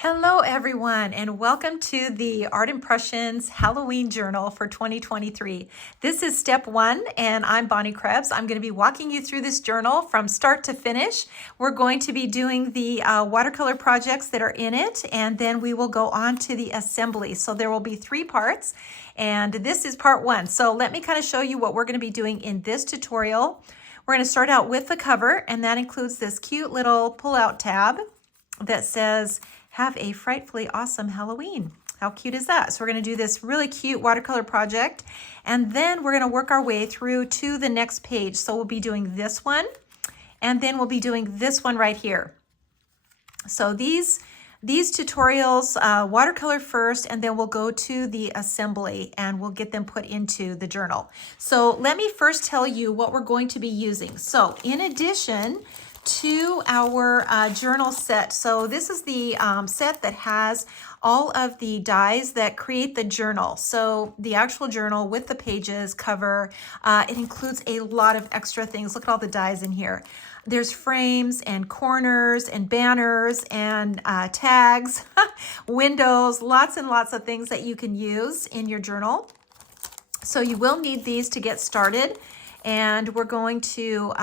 Hello, everyone, and welcome to the Art Impressions Halloween Journal for 2023. This is step one, and I'm Bonnie Krebs. I'm going to be walking you through this journal from start to finish. We're going to be doing the watercolor projects that are in it, and then we will go on to the assembly. So there will be three parts, and this is part one. So let me kind of show you what we're going to be doing in this tutorial. We're going to start out with the cover, and that includes this cute little pull-out tab that says, "Have a frightfully awesome Halloween." How cute is that? So we're going to do this really cute watercolor project, and then we're going to work our way through to the next page. So we'll be doing this one, and then we'll be doing this one right here. So these tutorials, watercolor first, and then we'll go to the assembly and we'll get them put into the journal. So let me first tell you what we're going to be using. So in addition to our journal set. So this is the set that has all of the dies that create the journal. So the actual journal with the pages, cover, it includes a lot of extra things. Look at all the dies in here. There's frames and corners and banners and tags, windows, lots and lots of things that you can use in your journal. So you will need these to get started, and we're going to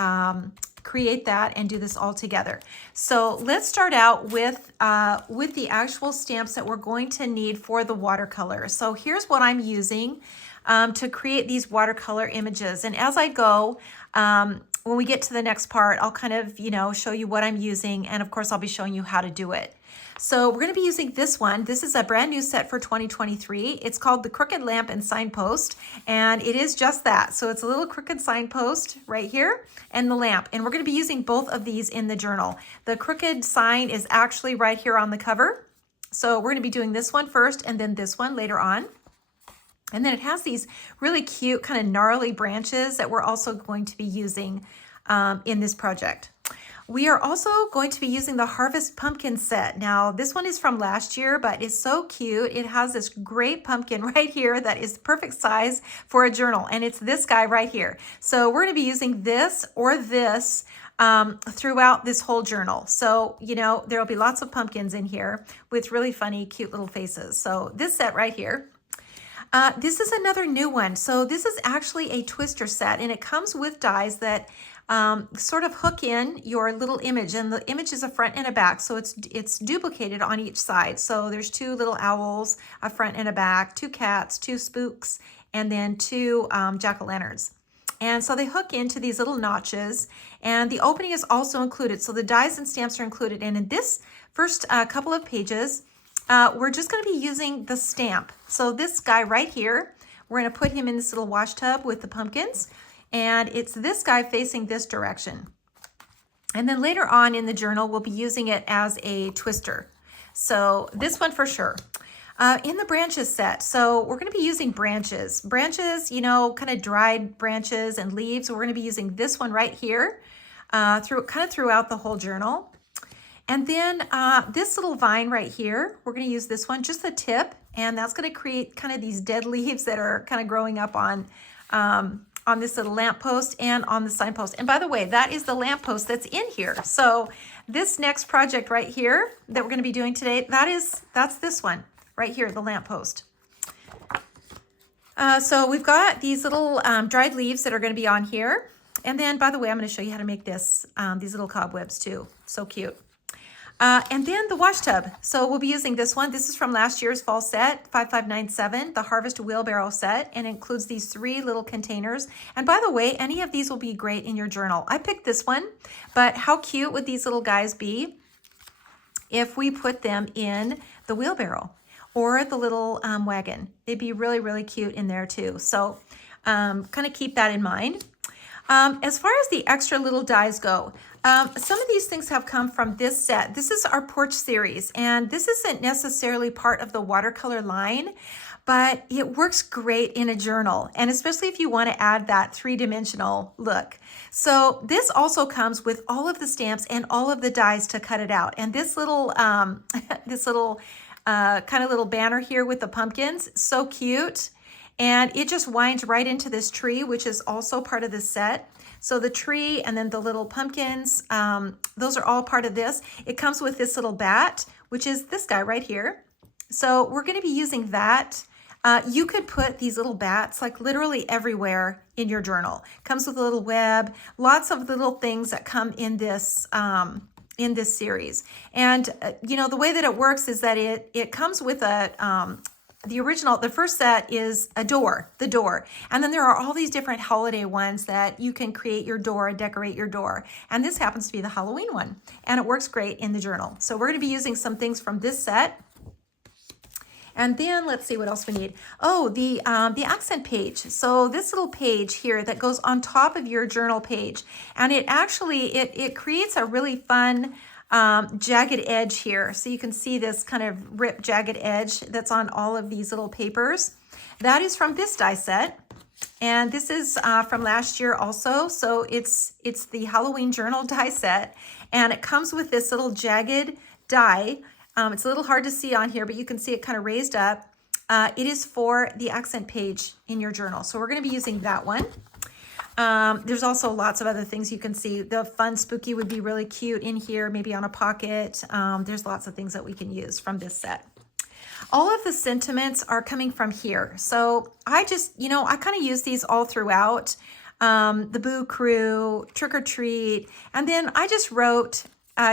create that and do this all together. So let's start out with the actual stamps that we're going to need for the watercolor. So here's what I'm using to create these watercolor images. And as I go, when we get to the next part, I'll kind of, show you what I'm using. And of course, I'll be showing you how to do it. So we're going to be using this one. This is a brand new set for 2023. It's called the Crooked Lamp and Signpost, and it is just that. So it's a little crooked signpost right here and the lamp, and we're going to be using both of these in the journal. The crooked sign is actually right here on the cover. So we're going to be doing this one first and then this one later on. And then it has these really cute kind of gnarly branches that we're also going to be using in this project. We are also going to be using the Harvest Pumpkin set. Now, this one is from last year, but it's so cute. It has this great pumpkin right here that is the perfect size for a journal, and it's this guy right here. So we're going to be using this or this throughout this whole journal. So, there will be lots of pumpkins in here with really funny, cute little faces. So this set right here. This is another new one. So this is actually a twister set, and it comes with dies that sort of hook in your little image, and the image is a front and a back, so it's duplicated on each side. So there's two little owls, a front and a back, two cats, two spooks, and then two jack-o'-lanterns. And so they hook into these little notches, and the opening is also included. So the dies and stamps are included. And in this first couple of pages, we're just going to be using the stamp. So this guy right here, we're going to put him in this little wash tub with the pumpkins. And it's this guy facing this direction. And then later on in the journal, we'll be using it as a twister. So this one for sure. In the branches set, so we're going to be using branches. Branches, kind of dried branches and leaves. We're going to be using this one right here throughout the whole journal. And then this little vine right here, we're going to use this one, just the tip. And that's going to create kind of these dead leaves that are kind of growing up on this little lamppost and on the signpost. And by the way, that is the lamppost that's in here. So this next project right here that we're going to be doing today, that's this one right here, the lamppost. So we've got these little dried leaves that are going to be on here. And then, by the way, I'm going to show you how to make these little cobwebs too. So cute. And then the wash tub. So we'll be using this one. This is from last year's fall set, 5597, the Harvest Wheelbarrow set, and includes these three little containers. And by the way, any of these will be great in your journal. I picked this one, but how cute would these little guys be if we put them in the wheelbarrow or the little wagon? They'd be really, really cute in there too. So kind of keep that in mind. As far as the extra little dies go, some of these things have come from this set. This is our porch series, and this isn't necessarily part of the watercolor line, but it works great in a journal, and especially if you want to add that three-dimensional look. So this also comes with all of the stamps and all of the dies to cut it out. And this little, kind of little banner here with the pumpkins, so cute. And it just winds right into this tree, which is also part of the set. So the tree and then the little pumpkins, those are all part of this. It comes with this little bat which is this guy right here. So we're going to be using that. You could put these little bats like literally everywhere in your journal. Comes with a little web, lots of little things that come in this series. And you know, the way that it works is that it comes with the first set is the door. And then there are all these different holiday ones that you can create your door and decorate your door. And this happens to be the Halloween one. And it works great in the journal. So we're going to be using some things from this set. And then let's see what else we need. Oh, the accent page. So this little page here that goes on top of your journal page. And it actually, it creates a really fun jagged edge here. So you can see this kind of ripped jagged edge that's on all of these little papers. That is from this die set. And this is from last year also. So it's the Halloween journal die set. And it comes with this little jagged die. It's a little hard to see on here, but you can see it kind of raised up. It is for the accent page in your journal. So we're going to be using that one. There's also lots of other things you can see. The fun spooky would be really cute in here, maybe on a pocket. There's lots of things that we can use from this set. All of the sentiments are coming from here. So I just, you know, I kind of use these all throughout. The Boo Crew, Trick or Treat, and then I just wrote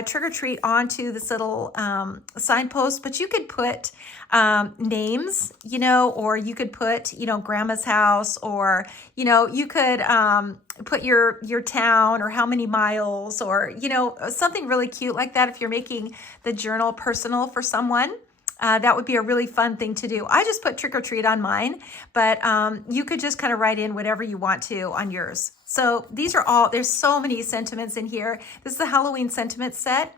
trick or treat onto this little signpost, but you could put names, you know, or you could put, you know, grandma's house, or, you know, you could put your town or how many miles, or, you know, something really cute like that. If you're making the journal personal for someone, that would be a really fun thing to do. I just put trick or treat on mine, but you could just kind of write in whatever you want to on yours. So these are all, there's so many sentiments in here. This is the Halloween sentiment set,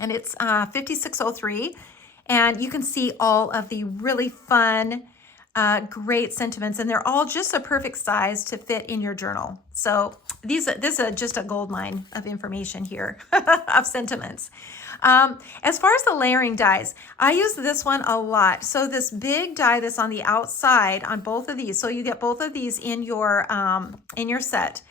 and it's 5603. And you can see all of the really fun, great sentiments, and they're all just a perfect size to fit in your journal. So this is just a gold mine of information here of sentiments. As far as the layering dies, I use this one a lot. So this big die that's on the outside on both of these, so you get both of these in your set.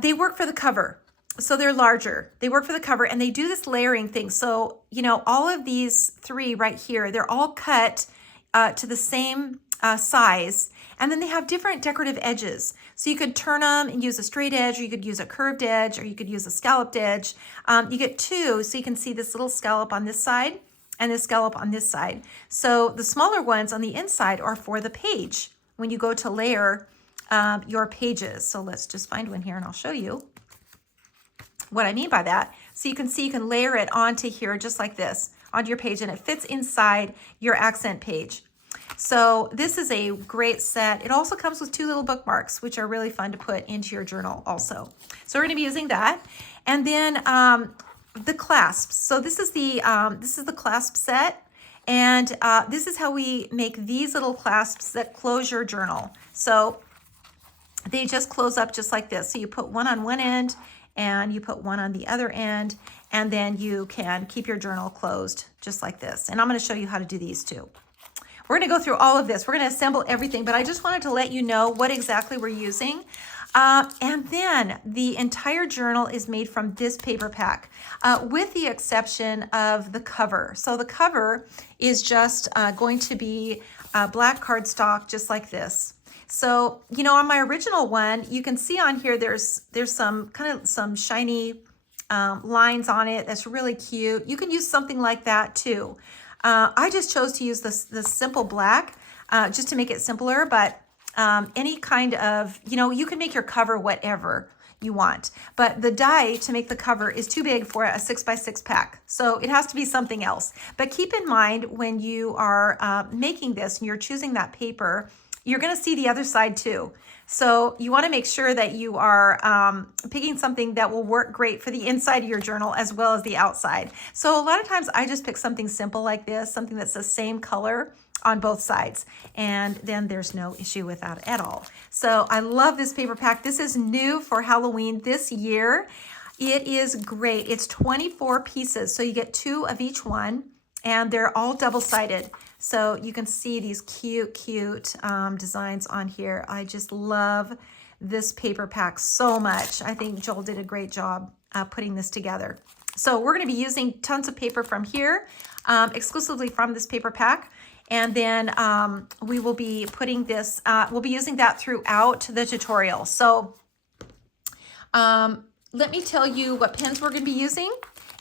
They work for the cover. So they're larger. They work for the cover, and they do this layering thing. So, you know, all of these three right here, they're all cut to the same size, and then they have different decorative edges. So you could turn them and use a straight edge, or you could use a curved edge, or you could use a scalloped edge. You get two, so you can see this little scallop on this side and this scallop on this side. So the smaller ones on the inside are for the page when you go to layer your pages. So let's just find one here and I'll show you what I mean by that. So you can see you can layer it onto here just like this, onto your page, and it fits inside your accent page. So this is a great set. It also comes with two little bookmarks, which are really fun to put into your journal also. So we're going to be using that. And then the clasps. So this is the clasp set. And this is how we make these little clasps that close your journal. So they just close up just like this. So you put one on one end and you put one on the other end, and then you can keep your journal closed just like this. And I'm going to show you how to do these too. We're going to go through all of this. We're going to assemble everything, but I just wanted to let you know what exactly we're using. And then the entire journal is made from this paper pack, with the exception of the cover. So the cover is just going to be black cardstock, just like this. So, you know, on my original one, you can see on here, there's some some shiny lines on it. That's really cute. You can use something like that too. I just chose to use this simple black just to make it simpler, but any kind of, you know, you can make your cover whatever you want, but the die to make the cover is too big for a 6x6 pack. So it has to be something else. But keep in mind when you are making this and you're choosing that paper, you're going to see the other side too. So you want to make sure that you are picking something that will work great for the inside of your journal as well as the outside. So a lot of times I just pick something simple like this, something that's the same color on both sides, and then there's no issue with that at all. So I love this paper pack. This is new for Halloween this year. It is great. It's 24 pieces, so you get 2 of each one, and they're all double-sided. So you can see these cute designs on here. I just love this paper pack so much. I think Joel did a great job putting this together. So we're going to be using tons of paper from here, exclusively from this paper pack. And then we will be putting this, we'll be using that throughout the tutorial. So let me tell you what pens we're going to be using.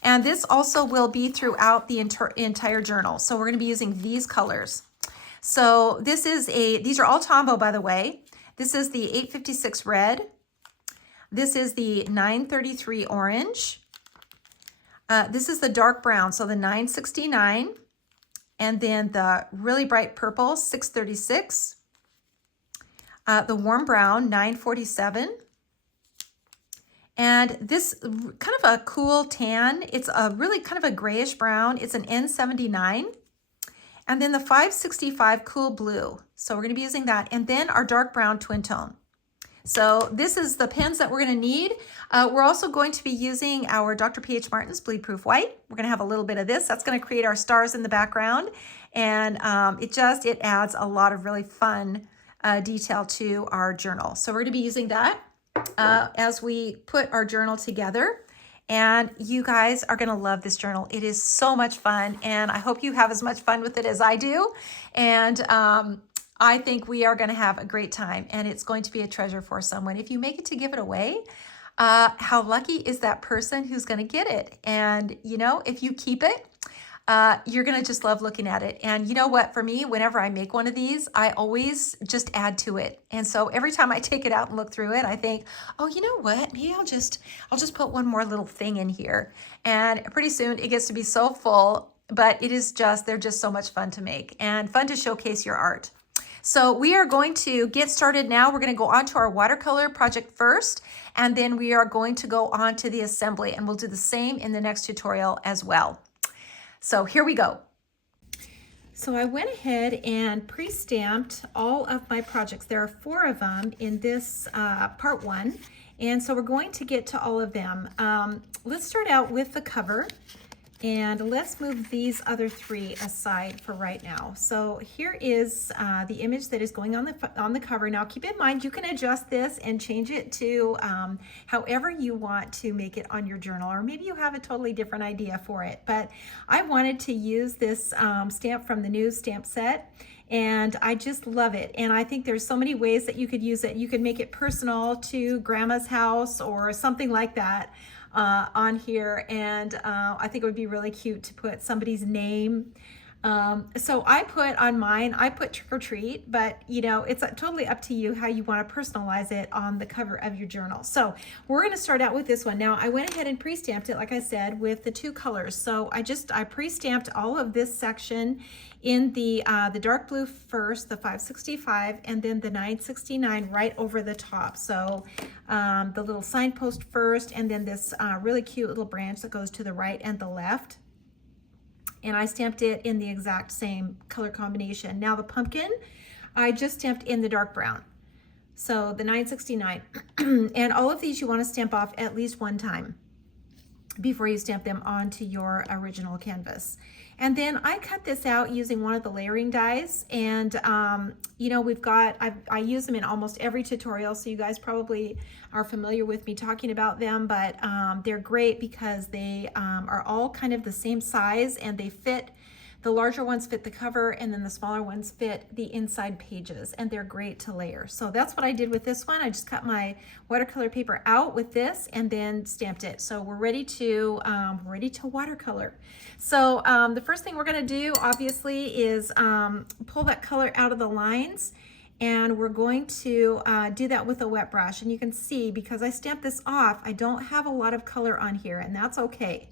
And this also will be throughout the entire journal. So we're going to be using these colors. So these are all Tombow, by the way. This is the 856 red. This is the 933 orange. This is the dark brown, so the 969. And then the really bright purple, 636. The warm brown, 947. And this kind of a cool tan, it's a really kind of a grayish brown. It's an N79. And then the 565 cool blue. So we're going to be using that. And then our dark brown twin tone. So this is the pens that we're going to need. We're also going to be using our Dr. P.H. Martin's Bleed Proof White. We're going to have a little bit of this. That's going to create our stars in the background. And it adds a lot of really fun detail to our journal. So we're going to be using that as we put our journal together. And you guys are going to love this journal. It is so much fun. And I hope you have as much fun with it as I do. And I think we are going to have a great time, and it's going to be a treasure for someone. If you make it to give it away, how lucky is that person who's going to get it? And, you know, if you keep it, you're going to just love looking at it. And you know what, for me, whenever I make one of these, I always just add to it. And so every time I take it out and look through it, I think, oh, you know what, maybe I'll just put one more little thing in here. And pretty soon it gets to be so full, but they're just so much fun to make and fun to showcase your art. So we are going to get started now. We're going to go on to our watercolor project first, and then we are going to go on to the assembly, and we'll do the same in the next tutorial as well. So here we go. So I went ahead and pre-stamped all of my projects. There are 4 of them in this part 1, and so we're going to get to all of them. Let's start out with the cover. And let's move these other 3 aside for right now. So here is the image that is going on the cover. Now keep in mind, you can adjust this and change it to however you want to make it on your journal, or maybe you have a totally different idea for it. But I wanted to use this stamp from the new stamp set, and I just love it. And I think there's so many ways that you could use it. You could make it personal to grandma's house or something like that. On here, and I think it would be really cute to put somebody's name. So I put on mine, I put trick or treat, but you know, it's totally up to you how you want to personalize it on the cover of your journal. So we're going to start out with this one. Now I went ahead and pre-stamped it, like I said, with the 2 colors. So I pre-stamped all of this section in the dark blue first, the 565, and then the 969 right over the top. So the little signpost first, and then this really cute little branch that goes to the right and the left. And I stamped it in the exact same color combination. Now the pumpkin, I just stamped in the dark brown. So the 969. And all of these you want to stamp off at least 1 time before you stamp them onto your original canvas. And then I cut this out using one of the layering dies, and you know, I use them in almost every tutorial, so you guys probably are familiar with me talking about them, but they're great because they are all kind of the same size, and they fit. The larger ones fit the cover, and then the smaller ones fit the inside pages, and they're great to layer. So that's what I did with this one. I just cut my watercolor paper out with this and then stamped it. So we're ready to watercolor. So the first thing we're going to do, obviously, is pull that color out of the lines, and we're going to do that with a wet brush. And you can see, because I stamped this off, I don't have a lot of color on here, and that's okay,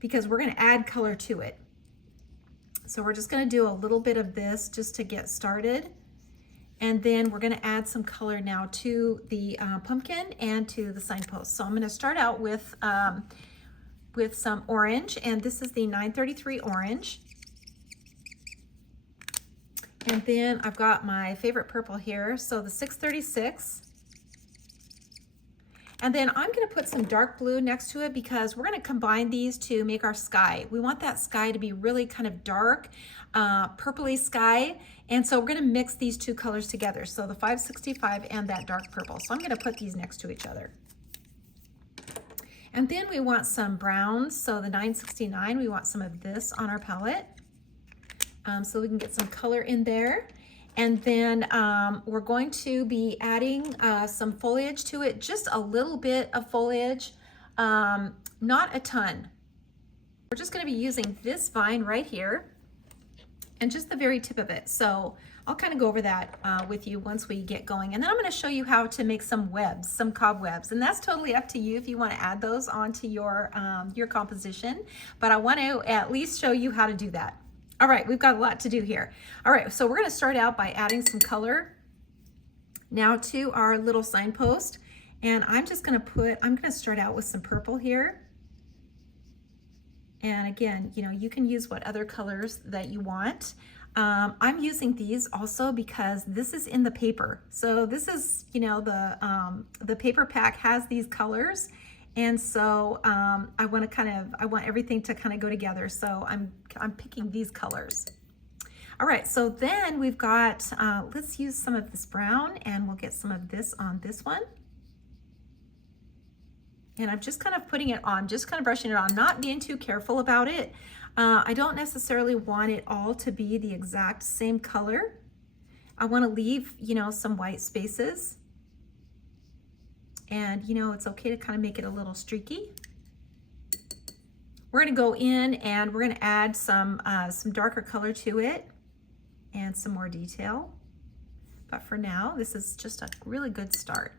because we're going to add color to it. So we're just going to do a little bit of this just to get started. And then we're going to add some color now to the pumpkin and to the signpost. So I'm going to start out with some orange, and this is the 933 orange. And then I've got my favorite purple here, so the 636. And then I'm going to put some dark blue next to it, because we're going to combine these to make our sky. We want that sky to be really kind of dark, purpley sky. And so we're going to mix these 2 colors together. So the 565 and that dark purple. So I'm going to put these next to each other. And then we want some browns. So the 969, we want some of this on our palette. So we can get some color in there. And then we're going to be adding some foliage to it, just a little bit of foliage, not a ton. We're just going to be using this vine right here and just the very tip of it. So I'll kind of go over that with you once we get going. And then I'm going to show you how to make some webs, some cobwebs. And that's totally up to you if you want to add those onto your composition. But I want to at least show you how to do that. All right, we've got a lot to do here. All right, so we're going to start out by adding some color now to our little signpost. And I'm going to start out with some purple here. And again, you know, you can use what other colors that you want. I'm using these also because this is in the paper. So this is, you know, the paper pack has these colors. And so I want everything to kind of go together. So I'm picking these colors. All right, so then we've got, let's use some of this brown and we'll get some of this on this one. And I'm just kind of putting it on, just kind of brushing it on, not being too careful about it. I don't necessarily want it all to be the exact same color. I want to leave, you know, some white spaces. And, you know, it's okay to kind of make it a little streaky. We're going to go in and we're going to add some darker color to it and some more detail. But for now, this is just a really good start.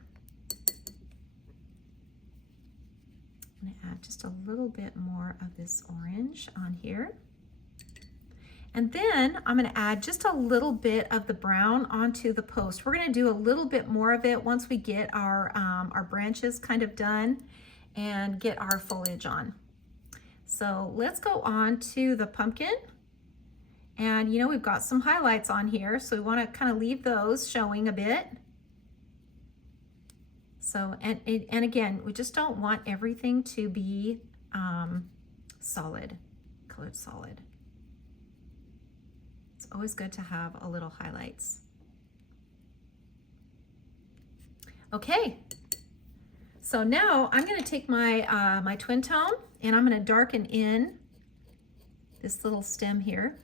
I'm going to add just a little bit more of this orange on here. And then I'm going to add just a little bit of the brown onto the post. We're going to do a little bit more of it once we get our branches kind of done and get our foliage on. So let's go on to the pumpkin. And you know, we've got some highlights on here, so we want to kind of leave those showing a bit. So, and again, we just don't want everything to be solid, colored solid. It's always good to have a little highlights. Okay, so now I'm going to take my my twin tone and I'm going to darken in this little stem here.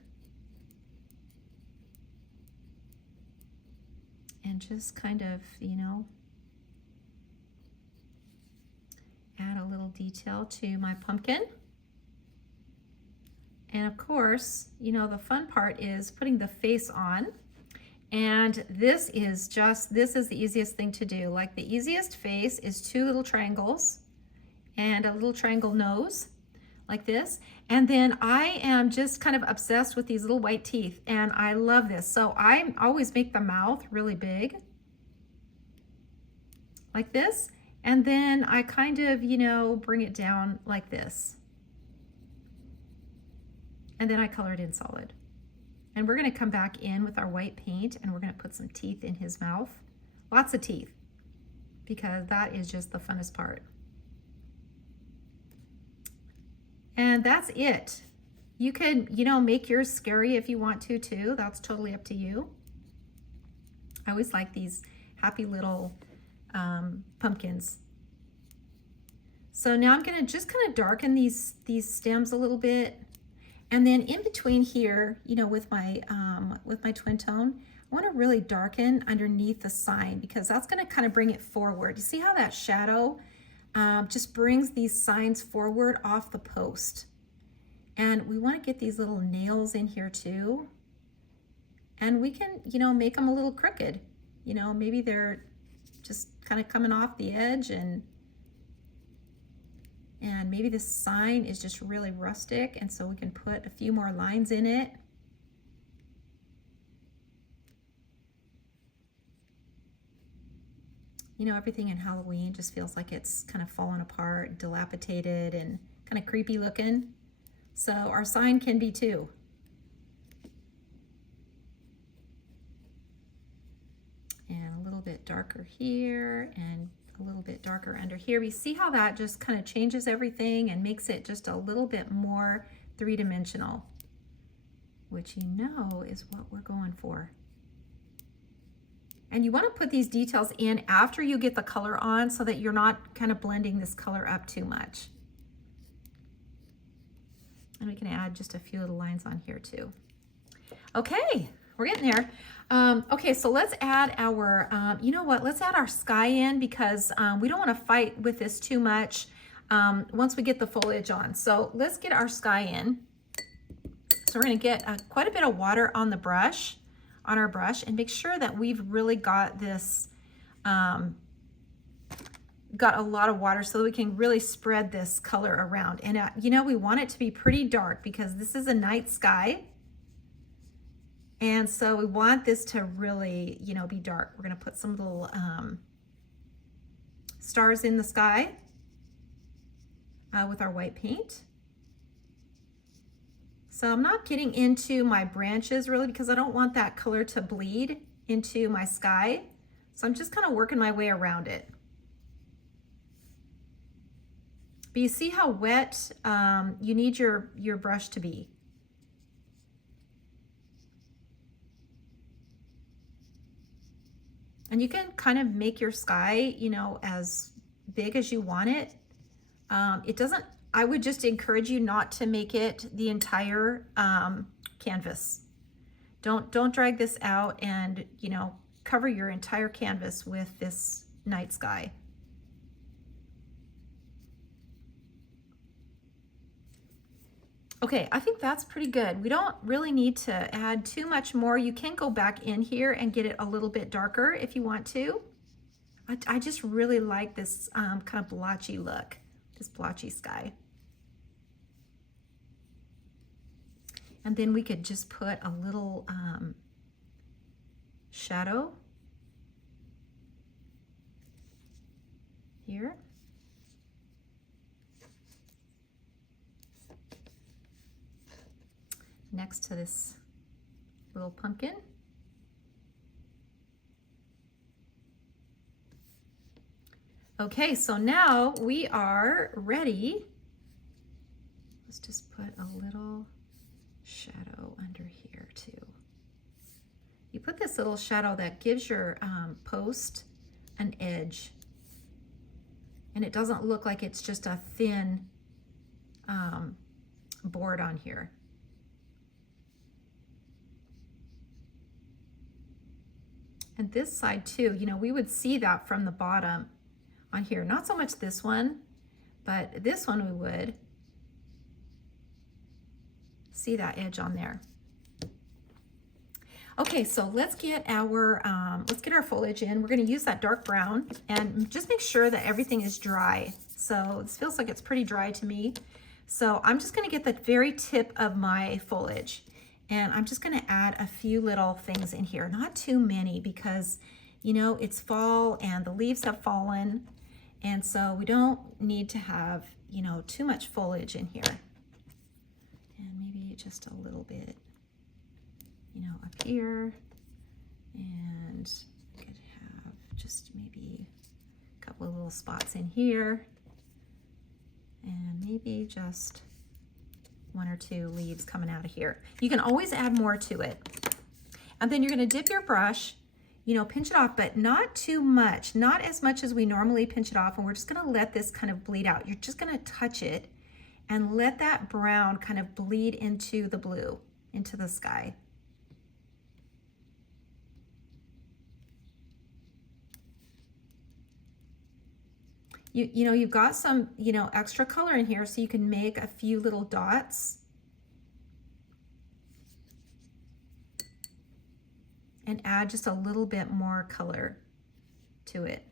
And just kind of, you know, add a little detail to my pumpkin. And of course, you know, the fun part is putting the face on. And this is the easiest thing to do. Like the easiest face is 2 little triangles and a little triangle nose like this. And then I am just kind of obsessed with these little white teeth and I love this. So I always make the mouth really big like this. And then I kind of, you know, bring it down like this. And then I color it in solid. And we're going to come back in with our white paint and we're going to put some teeth in his mouth. Lots of teeth, because that is just the funnest part. And that's it. You could, you know, make yours scary if you want to too. That's totally up to you. I always like these happy little pumpkins. So now I'm going to just kind of darken these stems a little bit. And then in between here, you know, with my twin tone, I want to really darken underneath the sign because that's going to kind of bring it forward. You see how that shadow just brings these signs forward off the post. And we want to get these little nails in here too. And we can, you know, make them a little crooked. You know, maybe they're just kind of coming off the edge and maybe this sign is just really rustic, and so we can put a few more lines in it. You know, everything in Halloween just feels like it's kind of fallen apart, dilapidated, and kind of creepy looking. So our sign can be too. And a little bit darker here and a little bit darker under here. We see how that just kind of changes everything and makes it just a little bit more three-dimensional, which you know is what we're going for. And you want to put these details in after you get the color on so that you're not kind of blending this color up too much. And we can add just a few little lines on here too. Okay, we're getting there. Okay, so let's add our, you know what, let's add our sky in because we don't want to fight with this too much once we get the foliage on. So let's get our sky in. So we're going to get quite a bit of water on the brush, on our brush, and make sure that we've really got this, got a lot of water so that we can really spread this color around. And you know, we want it to be pretty dark because this is a night sky. And so we want this to really, you know, be dark. We're going to put some little stars in the sky with our white paint. So I'm not getting into my branches really because I don't want that color to bleed into my sky. So I'm just kind of working my way around it. But you see how wet you need your brush to be. And you can kind of make your sky, you know, as big as you want it. It doesn't, I would just encourage you not to make it the entire canvas. Don't drag this out and, you know, cover your entire canvas with this night sky. Okay, I think that's pretty good. We don't really need to add too much more. You can go back in here and get it a little bit darker if you want to. I just really like this kind of blotchy look, this blotchy sky. And then we could just put a little shadow here. Next to this little pumpkin. Okay, so now we are ready. Let's just put a little shadow under here too. You put this little shadow that gives your post an edge, and it doesn't look like it's just a thin board on here. And this side too, you know, we would see that from the bottom on here. Not so much this one, but this one we would see that edge on there. Okay, so let's get our foliage in. We're going to use that dark brown and just make sure that everything is dry. So this feels like it's pretty dry to me. So I'm just going to get the very tip of my foliage. And I'm just going to add a few little things in here, not too many because, you know, it's fall and the leaves have fallen. And so we don't need to have, you know, too much foliage in here. And maybe just a little bit, you know, up here. And I could have just maybe a couple of little spots in here. And maybe just one or two leaves coming out of here. You can always add more to it. And then you're going to dip your brush, you know, pinch it off, but not too much, not as much as we normally pinch it off. And we're just going to let this kind of bleed out. You're just going to touch it and let that brown kind of bleed into the blue, into the sky. You know, you've got some, you know, extra color in here, so you can make a few little dots. And add just a little bit more color to it.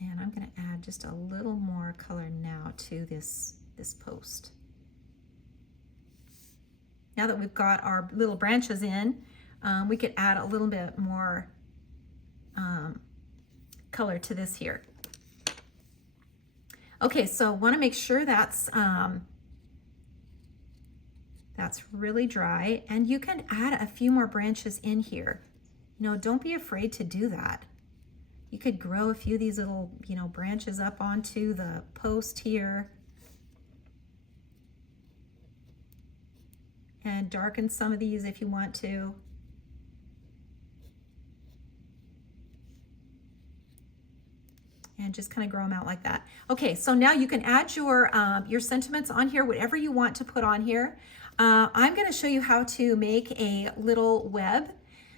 And I'm going to add just a little more color now to this post. Now that we've got our little branches in, we could add a little bit more color to this here. Okay, so want to make sure that's really dry, and you can add a few more branches in here. You know, don't be afraid to do that. You could grow a few of these little, you know, branches up onto the post here. and darken some of these if you want to. And just kind of grow them out like that. Okay, so now you can add your sentiments on here, whatever you want to put on here. I'm going to show you how to make a little web.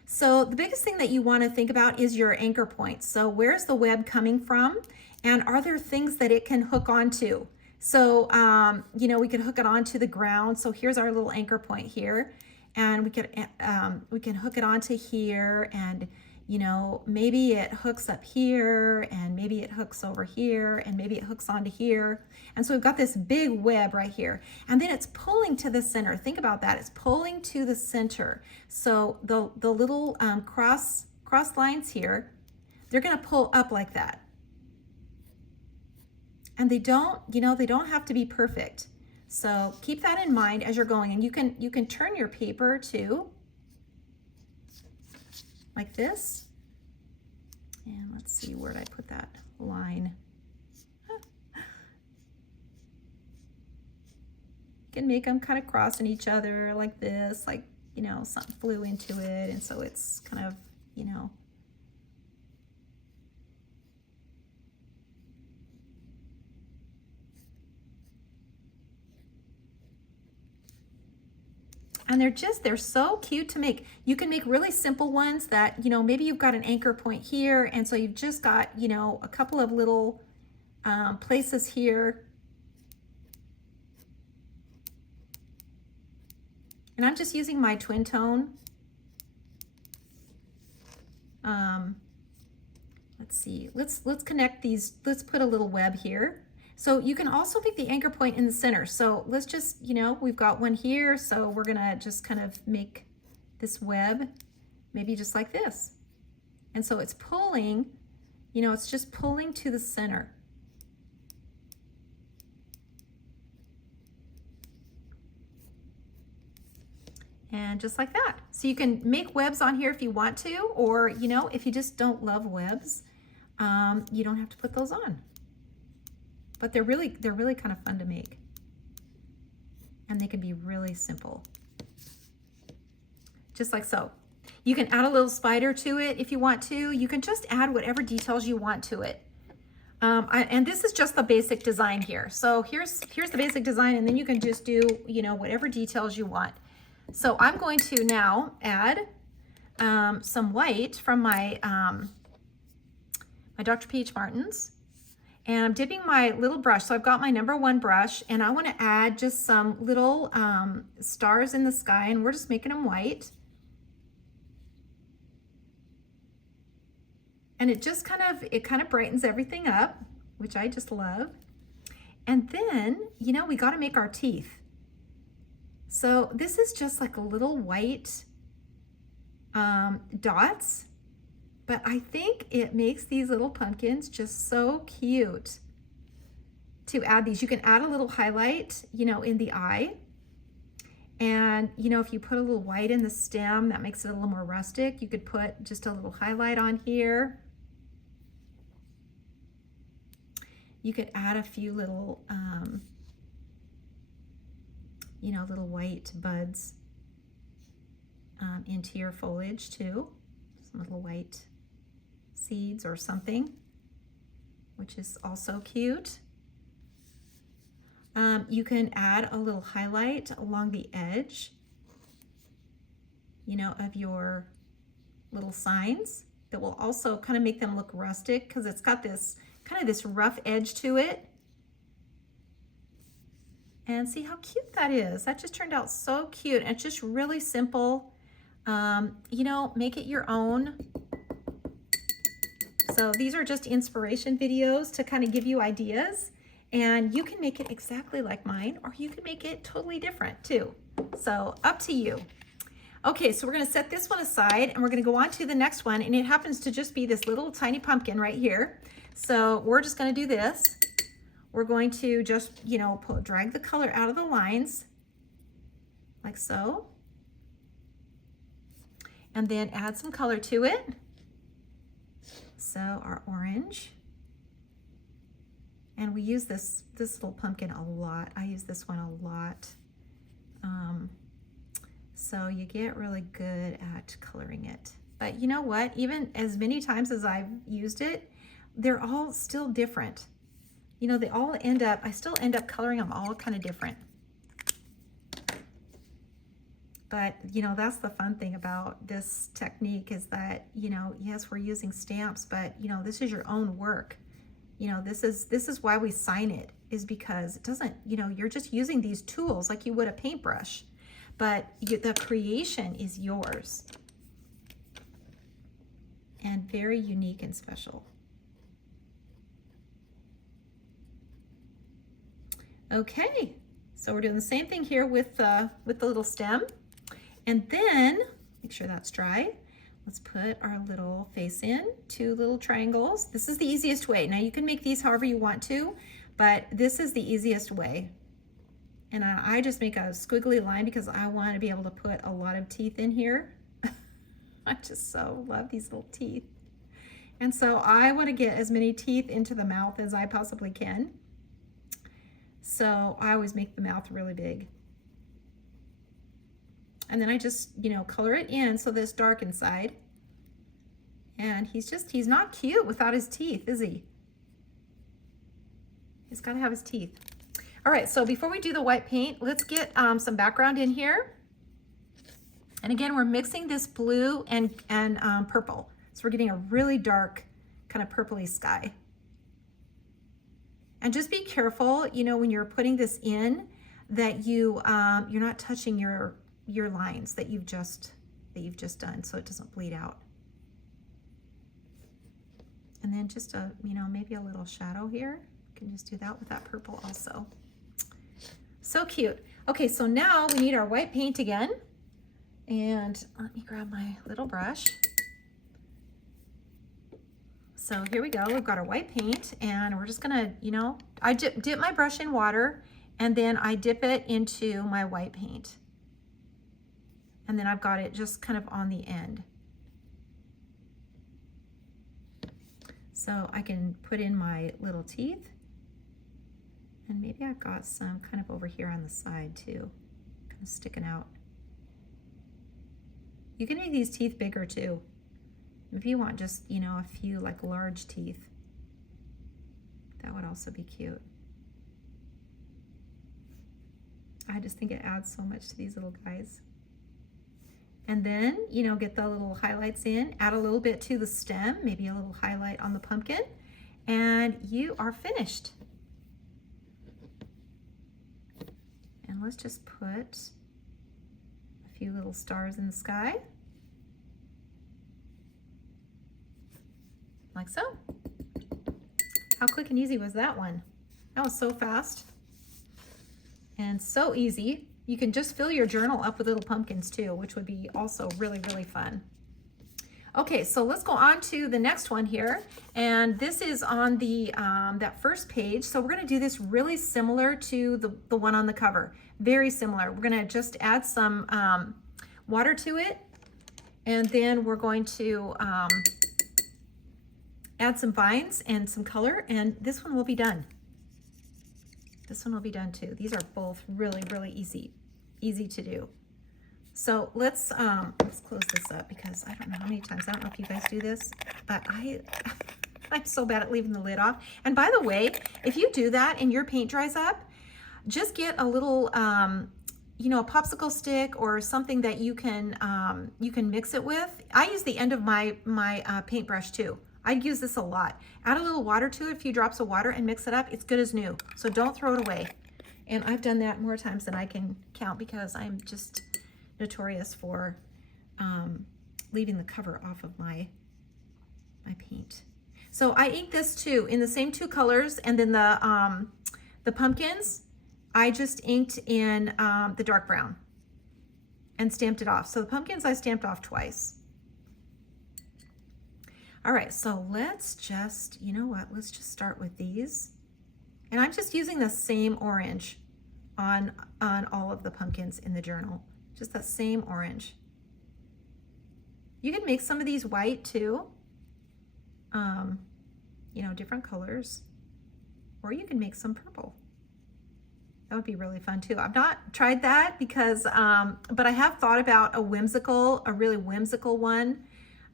So the biggest thing that you want to think about is your anchor points. So where's the web coming from? And are there things that it can hook onto? So, you know, we could hook it onto the ground. So here's our little anchor point here. And we can hook it onto here, and you know, maybe it hooks up here, and maybe it hooks over here, and maybe it hooks onto here. And so we've got this big web right here. And then it's pulling to the center. Think about that. It's pulling to the center. So the little cross lines here, they're going to pull up like that. And they don't, you know, they don't have to be perfect. So keep that in mind as you're going. And you can turn your paper too, like this. And let's see, where did I put that line? You can make them kind of crossing each other like this, like, you know, something flew into it. And so it's kind of, you know, and they're so cute to make. You can make really simple ones that, you know, maybe you've got an anchor point here, and so you've just got, you know, a couple of little places here. And I'm just using my twin tone. Let's see, let's connect these, let's put a little web here. So you can also make the anchor point in the center. So let's just, you know, we've got one here. So we're gonna just kind of make this web, maybe just like this. And so it's pulling, you know, it's just pulling to the center. And just like that. So you can make webs on here if you want to, or, you know, if you just don't love webs, you don't have to put those on. But they're really kind of fun to make. And they can be really simple. Just like so. You can add a little spider to it if you want to. You can just add whatever details you want to it. And this is just the basic design here. So here's the basic design, and then you can just do, you know, whatever details you want. So I'm going to now add some white from my, my Dr. P.H. Martin's. And I'm dipping my little brush. So I've got my #1 brush, and I want to add just some little stars in the sky, and we're just making them white. And it just kind of brightens everything up, which I just love. And then, you know, we got to make our teeth. So this is just like a little white dots. But I think it makes these little pumpkins just so cute to add these. You can add a little highlight, you know, in the eye. And, you know, if you put a little white in the stem, that makes it a little more rustic. You could put just a little highlight on here. You could add a few little, you know, little white buds into your foliage too. Some little white seeds or something, which is also cute. You can add a little highlight along the edge, you know, of your little signs that will also kind of make them look rustic, because it's got this kind of this rough edge to it. And see how cute that is. That just turned out so cute. And it's just really simple. You know, make it your own. So these are just inspiration videos to kind of give you ideas, and you can make it exactly like mine, or you can make it totally different too. So up to you. Okay, so we're going to set this one aside, and we're going to go on to the next one, and it happens to just be this little tiny pumpkin right here. So we're just going to do this. We're going to just, you know, drag the color out of the lines like so, and then add some color to it. So our orange, and we use this little pumpkin a lot. I use this one a lot. So you get really good at coloring it. But you know what? Even as many times as I've used it, they're all still different. You know, they all end up, I still end up coloring them all kind of different. But, you know, that's the fun thing about this technique is that, you know, yes, we're using stamps, but, you know, this is your own work. You know, this is why we sign it, is because it doesn't, you know, you're just using these tools like you would a paintbrush, but the creation is yours and very unique and special. Okay, so we're doing the same thing here with the little stem. And then, make sure that's dry. Let's put our little face in, 2 little triangles. This is the easiest way. Now you can make these however you want to, but this is the easiest way. And I just make a squiggly line because I want to be able to put a lot of teeth in here. I just so love these little teeth. And so I want to get as many teeth into the mouth as I possibly can. So I always make the mouth really big. And then I just, you know, color it in so that it's dark inside. And he's not cute without his teeth, is he? He's got to have his teeth. All right, so before we do the white paint, let's get some background in here. And again, we're mixing this blue and purple. So we're getting a really dark kind of purpley sky. And just be careful, you know, when you're putting this in, that you're not touching your lines that you've just done, so it doesn't bleed out. And then just you know, maybe a little shadow here. You can just do that with that purple also. So cute. Okay, so now we need our white paint again. And let me grab my little brush. So here we go. We've got our white paint, and we're just gonna, you know, I dip my brush in water, and then I dip it into my white paint. And then I've got it just kind of on the end. So I can put in my little teeth. And maybe I've got some kind of over here on the side too, kind of sticking out. You can make these teeth bigger too. If you want just, you know, a few like large teeth, that would also be cute. I just think it adds so much to these little guys. And then, you know, get the little highlights in, add a little bit to the stem, maybe a little highlight on the pumpkin, and you are finished. And let's just put a few little stars in the sky. Like so. How quick and easy was that one? That was so fast and so easy. You can just fill your journal up with little pumpkins too, which would be also really, really fun. Okay, so let's go on to the next one here. And this is on the that first page. So we're gonna do this really similar to the one on the cover. Very similar. We're gonna just add some water to it. And then we're going to add some vines and some color, and this one will be done. This one will be done too. These are both really, really easy to do. So let's close this up because I don't know how many times, I don't know if you guys do this, but I'm so bad at leaving the lid off. And by the way, if you do that and your paint dries up, just get a little, you know, a popsicle stick or something that you can mix it with. I use the end of my paintbrush too. I'd use this a lot. Add a little water to it, a few drops of water, and mix it up. It's good as new. So don't throw it away. And I've done that more times than I can count because I'm just notorious for leaving the cover off of my paint. So I inked this too in the same 2 colors, and then the pumpkins, I just inked in the dark brown and stamped it off. So the pumpkins I stamped off twice. All right, so let's just, you know what, let's just start with these. And I'm just using the same orange on all of the pumpkins in the journal. Just that same orange. You can make some of these white too, you know, different colors, or you can make some purple. That would be really fun too. I've not tried that because, but I have thought about a really whimsical one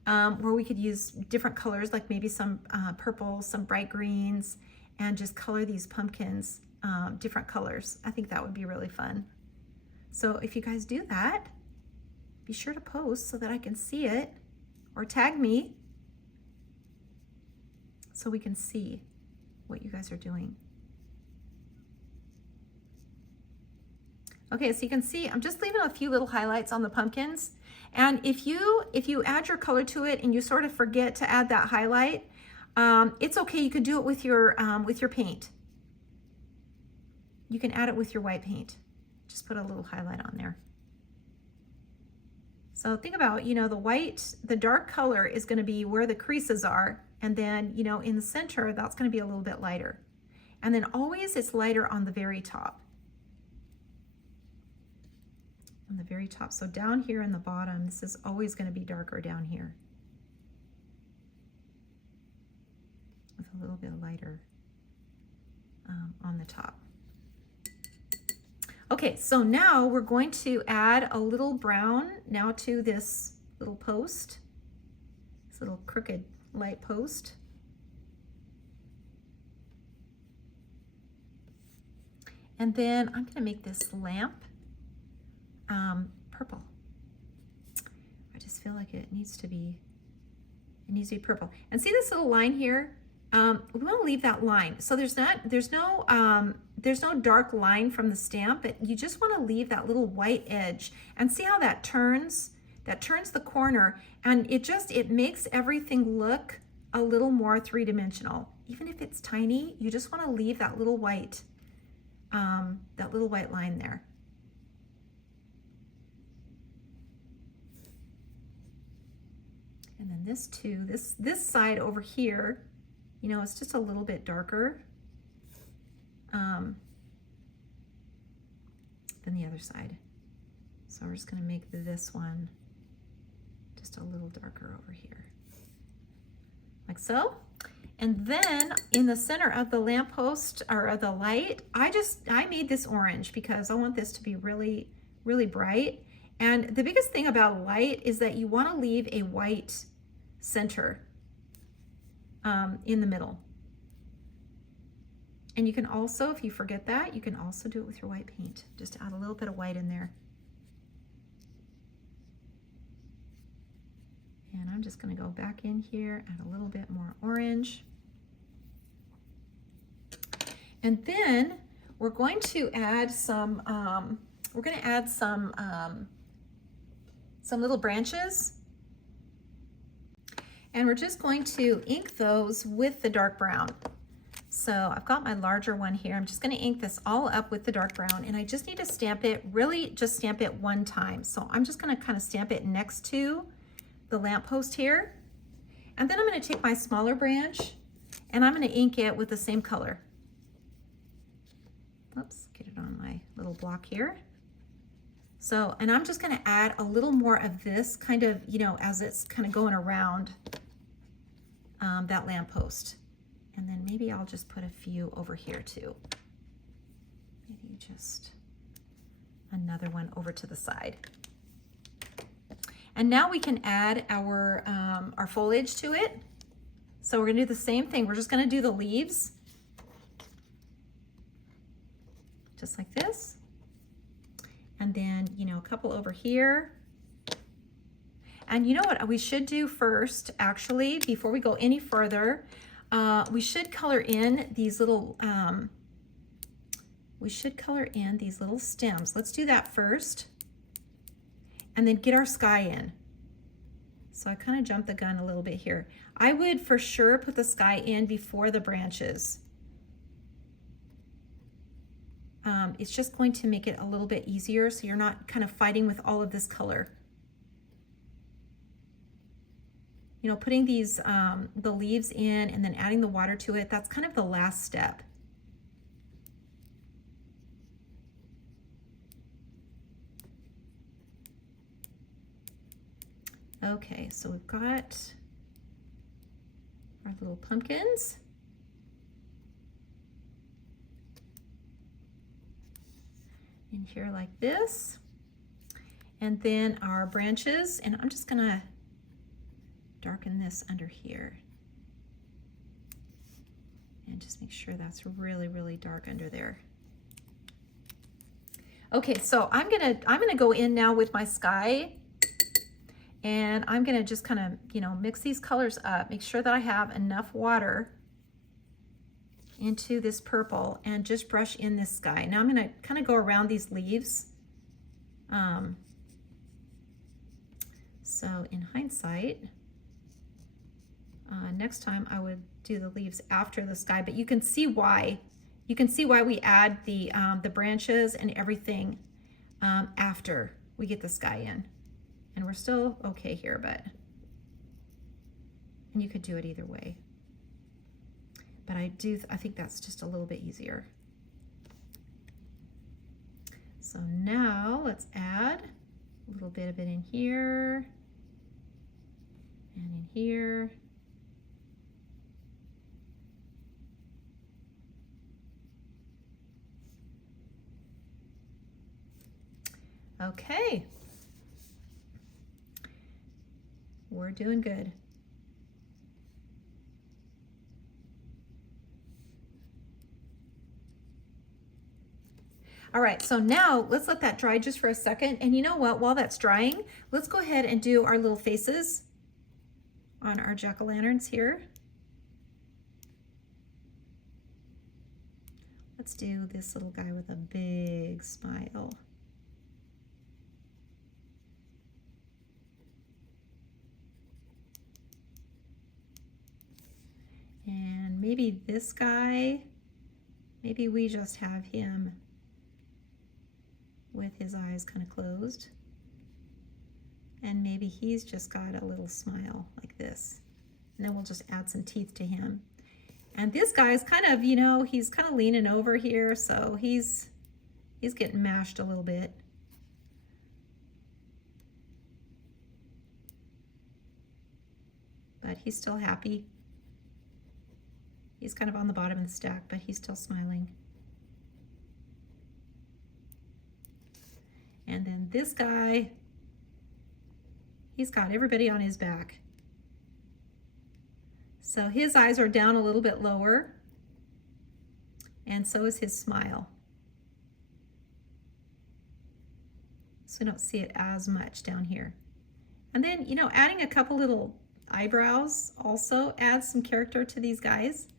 where we could use different colors, like maybe some purple, some bright greens, and just color these pumpkins different colors. I think that would be really fun. So if you guys do that, be sure to post so that I can see it, or tag me so we can see what you guys are doing. Okay, so you can see I'm just leaving a few little highlights on the pumpkins. And if you add your color to it and you sort of forget to add that highlight, it's okay. You can do it with your paint. You can add it with your white paint. Just put a little highlight on there. So think about, the dark color is going to be where the creases are. And then, in the center, that's going to be a little bit lighter. And then always it's lighter on the very top. On the very top. So down here in the bottom, this is always going to be darker down here. With a little bit lighter on the top. Okay, so now we're going to add a little brown now to this little post, this little crooked light post. And then I'm going to make this lamp purple. I just feel like it needs to be purple. And see this little line here? We want to leave that line. So there's no dark line from the stamp, but you just want to leave that little white edge. And see how that turns? That turns the corner, and it makes everything look a little more three-dimensional. Even if it's tiny, you just want to leave that little white line there. And then this too, this side over here, it's just a little bit darker than the other side. So we're just going to make this one just a little darker over here, like so. And then in the center of the lamppost or of the light, I made this orange because I want this to be really, really bright. And the biggest thing about light is that you want to leave a white center in the middle. And you can also, if you forget that, you can also do it with your white paint. Just add a little bit of white in there. And I'm just going to go back in here, add a little bit more orange. And then we're going to add some little branches. And we're just going to ink those with the dark brown. So I've got my larger one here. I'm just going to ink this all up with the dark brown, and I just need to stamp it, really just stamp it one time. So I'm just going to kind of stamp it next to the lamppost here. And then I'm going to take my smaller branch and I'm going to ink it with the same color. Oops, get it on my little block here. So, and I'm just going to add a little more of this kind of, as it's kind of going around that lamppost. And then maybe I'll just put a few over here too. Maybe just another one over to the side. And now we can add our foliage to it. So we're gonna do the same thing. We're just gonna do the leaves. Just like this. And then, a couple over here. And you know what we should do first, actually, before we go any further, we should color in these little, stems. Let's do that first. And then get our sky in. So I kind of jumped the gun a little bit here. I would for sure put the sky in before the branches. It's just going to make it a little bit easier so you're not kind of fighting with all of this color. Putting these, the leaves in and then adding the water to it, that's kind of the last step. Okay, so we've got our little pumpkins. in here like this. And then our branches, and I'm just gonna darken this under here. And just make sure that's really, really dark under there. Okay, so I'm gonna go in now with my sky, and I'm gonna just kind of, you know, mix these colors up, make sure that I have enough water into this purple, and just brush in this sky. Now I'm gonna kind of go around these leaves. So in hindsight, next time I would do the leaves after the sky, but you can see why. You can see why we add the branches and everything after we get the sky in. And we're still okay here, and you could do it either way. But I think that's just a little bit easier. So now let's add a little bit of it in here and in here. Okay, we're doing good. All right, so now let's let that dry just for a second. And you know what, while that's drying, let's go ahead and do our little faces on our jack-o'-lanterns here. Let's do this little guy with a big smile. And maybe this guy, maybe we just have him with his eyes kind of closed. And maybe he's just got a little smile like this. And then we'll just add some teeth to him. And this guy's kind of, you know, he's kind of leaning over here, so he's getting mashed a little bit. But he's still happy. He's kind of on the bottom of the stack, but he's still smiling. And then this guy, he's got everybody on his back. So his eyes are down a little bit lower, and so is his smile. So we don't see it as much down here. And then, you know, adding a couple little eyebrows also adds some character to these guys.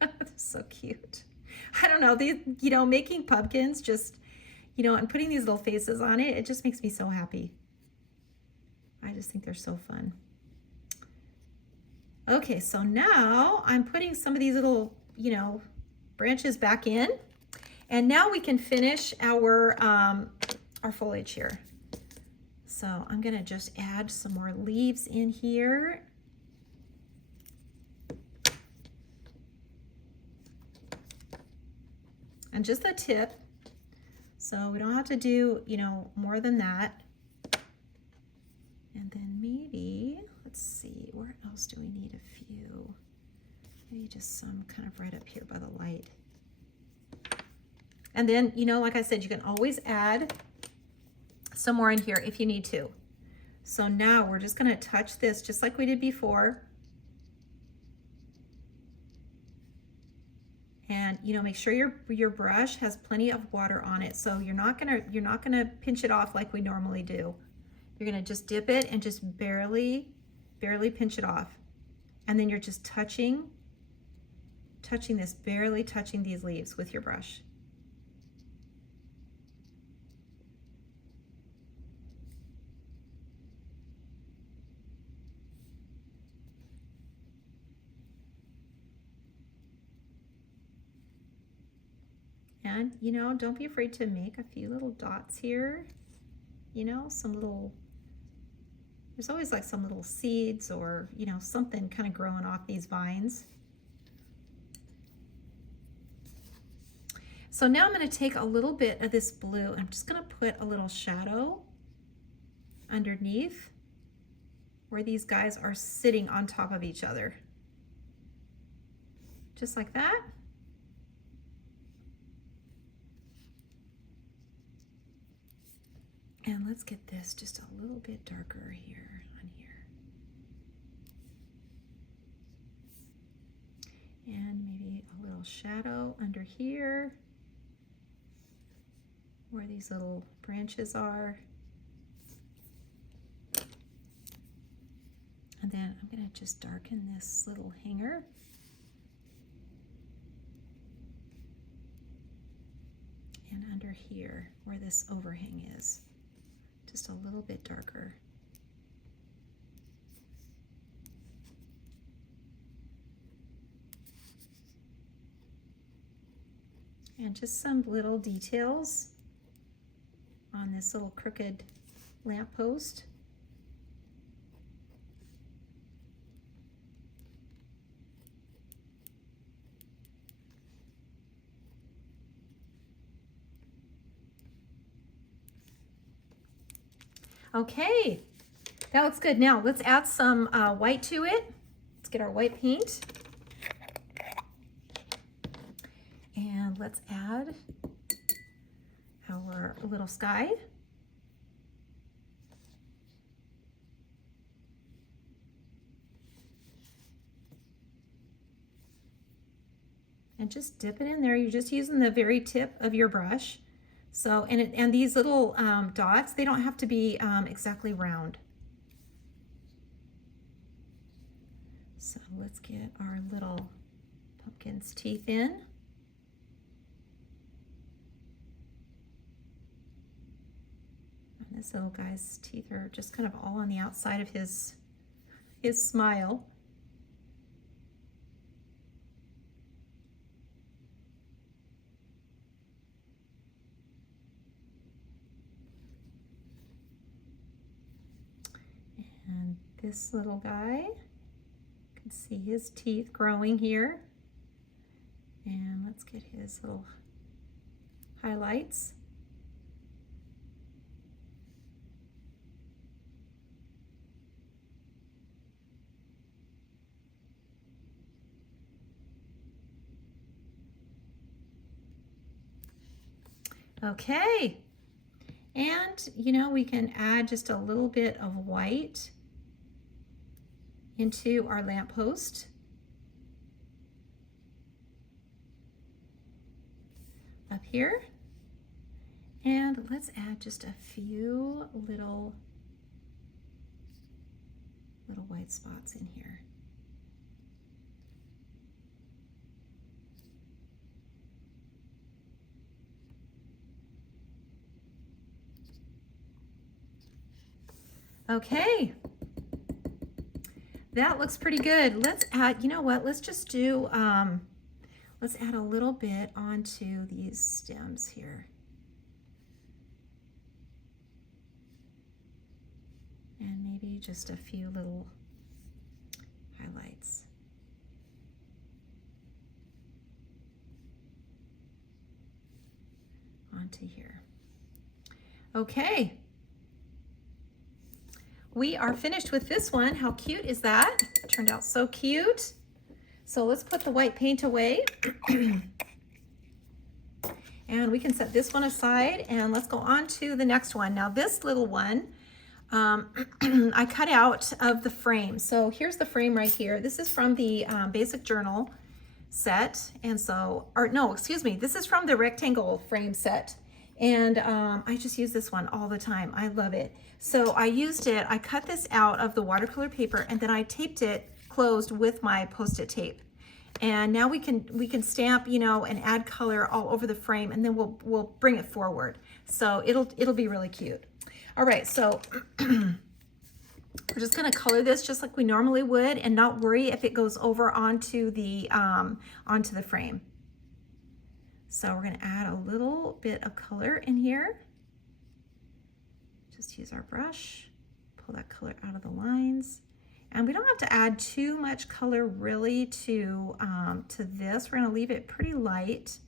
They're so cute. I don't know, you know, making pumpkins just, you know, and putting these little faces on it, it just makes me so happy. I just think they're so fun. Okay, so now I'm putting some of these little, you know, branches back in, and now we can finish our foliage here. So I'm gonna just add some more leaves in here. And just the tip, so we don't have to do, you know, more than that. And then maybe, let's see, where else do we need a few? Maybe just some kind of right up here by the light. And then, you know, like I said, you can always add some more in here if you need to. So now we're just gonna touch this just like we did before. And, you know, make sure your brush has plenty of water on it. So you're not gonna pinch it off like we normally do. You're gonna just dip it and just barely pinch it off. And then you're just touching this, barely touching these leaves with your brush. And, you know, don't be afraid to make a few little dots here. You know, there's always like some little seeds or, you know, something kind of growing off these vines. So now I'm going to take a little bit of this blue and I'm just going to put a little shadow underneath where these guys are sitting on top of each other. Just like that. And let's get this just a little bit darker here on here. And maybe a little shadow under here where these little branches are. And then I'm going to just darken this little hanger. And under here where this overhang is, just a little bit darker. And just some little details on this little crooked lamppost. Okay, that looks good. Now let's add some white to it. Let's get our white paint. And let's add our little sky. And just dip it in there. You're just using the very tip of your brush. So, and these little dots, they don't have to be exactly round. So let's get our little pumpkin's teeth in. And this little guy's teeth are just kind of all on the outside of his smile. And this little guy, you can see his teeth growing here. And let's get his little highlights. Okay. And, you know, we can add just a little bit of white into our lamppost. Up here. And let's add just a few little white spots in here. Okay, that looks pretty good. Let's add, you know what, let's just do, let's add a little bit onto these stems here. And maybe just a few little highlights. Onto here. Okay. We are finished with this one. How cute is that? It turned out so cute. So let's put the white paint away. And we can set this one aside and let's go on to the next one. Now this little one, I cut out of the frame. So here's the frame right here. This is from the basic journal set. And so, or no, excuse me, this is from the rectangle frame set. And I just use this one all the time. I love it. So I used it, I cut this out of the watercolor paper and then I taped it closed with my Post-it tape. And now we can stamp, you know, and add color all over the frame, and then we'll bring it forward. So it'll be really cute. All right, so we're just gonna color this just like we normally would and not worry if it goes over onto the frame. So we're gonna add a little bit of color in here. Just use our brush, pull that color out of the lines. And we don't have to add too much color really to this. We're gonna leave it pretty light.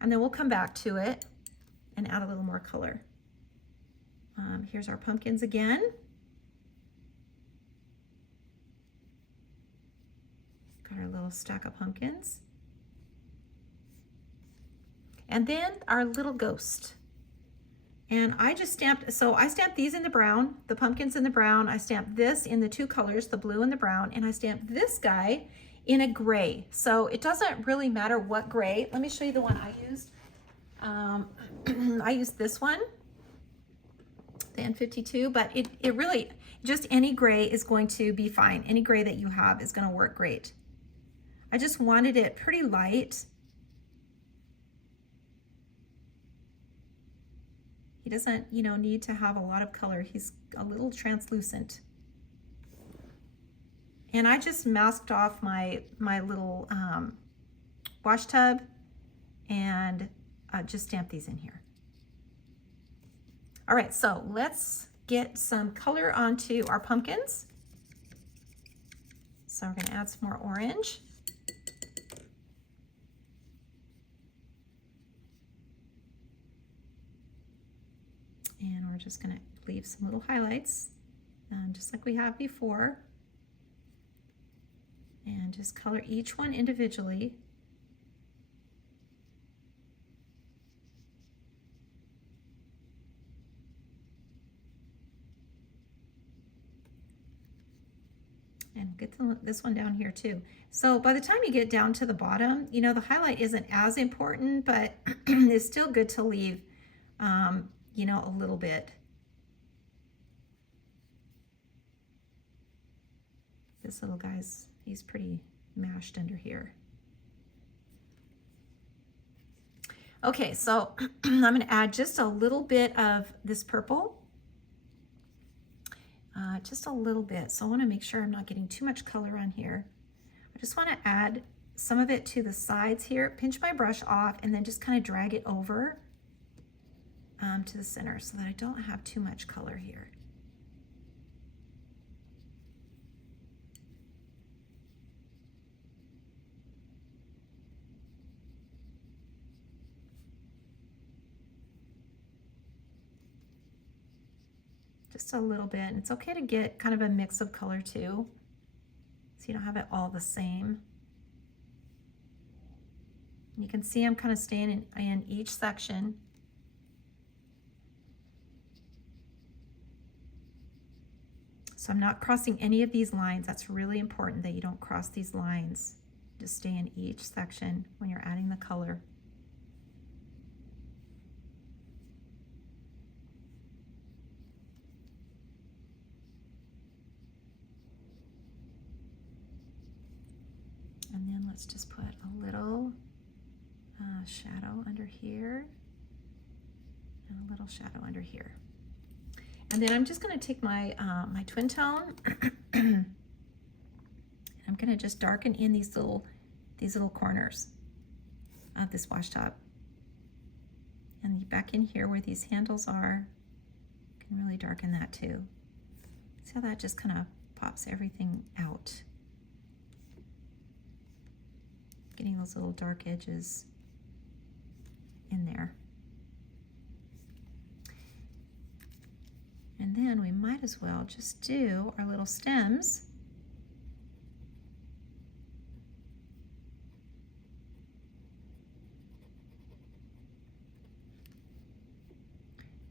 And then we'll come back to it and add a little more color. Here's our pumpkins again. Got our little stack of pumpkins. And then our little ghost. And I just stamped, so I stamped these in the brown, the pumpkins in the brown. I stamped this in the two colors, the blue and the brown, and I stamped this guy in a gray. So it doesn't really matter what gray. Let me show you the one I used. I used this one, the N52, but it really, just any gray is going to be fine. Any gray that you have is gonna work great. I just wanted it pretty light. He doesn't, you know, need to have a lot of color. He's a little translucent. And I just masked off my little wash tub and just stamp these in here. All right, so let's get some color onto our pumpkins. So we're gonna add some more orange. And we're just gonna leave some little highlights, just like we have before. And just color each one individually. And get this one down here too. So by the time you get down to the bottom, you know, the highlight isn't as important, but it's still good to leave, you know, a little bit. This little guy's, he's pretty mashed under here. Okay, so I'm gonna add just a little bit of this purple. Just a little bit. So I wanna make sure I'm not getting too much color on here. I just wanna add some of it to the sides here, pinch my brush off, and then just kind of drag it over to the center so that I don't have too much color here. Just a little bit. And it's okay to get kind of a mix of color too, so you don't have it all the same. And you can see I'm kind of staying in each section. So I'm not crossing any of these lines. That's really important that you don't cross these lines. Just stay in each section when you're adding the color. And then let's just put a little shadow under here and a little shadow under here. And then I'm just going to take my my twin tone and I'm going to just darken in these little corners of this wash top. And back in here where these handles are, you can really darken that too. See how that just kind of pops everything out. Getting those little dark edges in there. And then we might as well just do our little stems.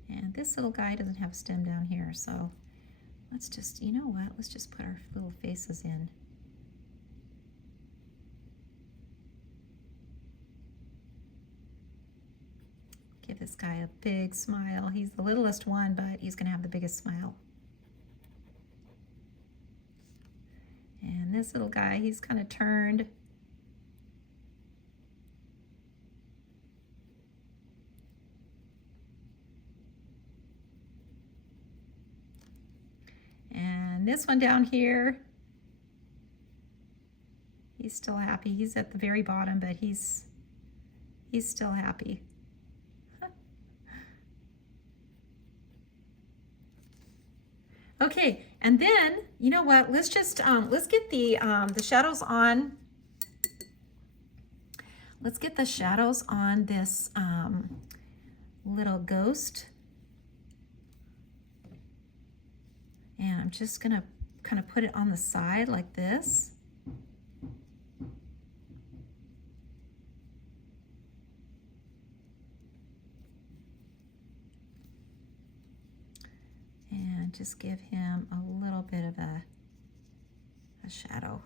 And this little guy doesn't have a stem down here, so let's just, you know what, let's just put our little faces in. Give this guy a big smile. He's the littlest one, but he's gonna have the biggest smile. And this little guy, he's kind of turned. And this one down here, he's still happy. He's at the very bottom, but he's still happy. Okay, and then, you know what, let's just, let's get the shadows on. Let's get the shadows on this little ghost. And I'm just gonna kind of put it on the side like this. and just give him a little bit of a shadow.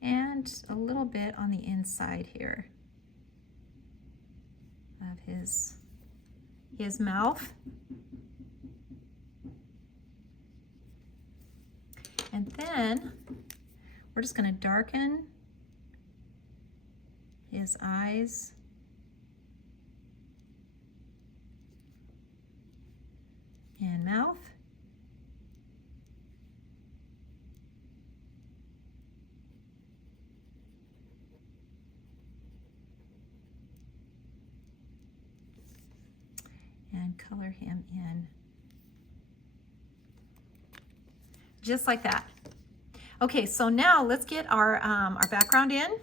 And a little bit on the inside here of his mouth. And then we're just going to darken his eyes and mouth. And color him in. Just like that. Okay, so now let's get our background in.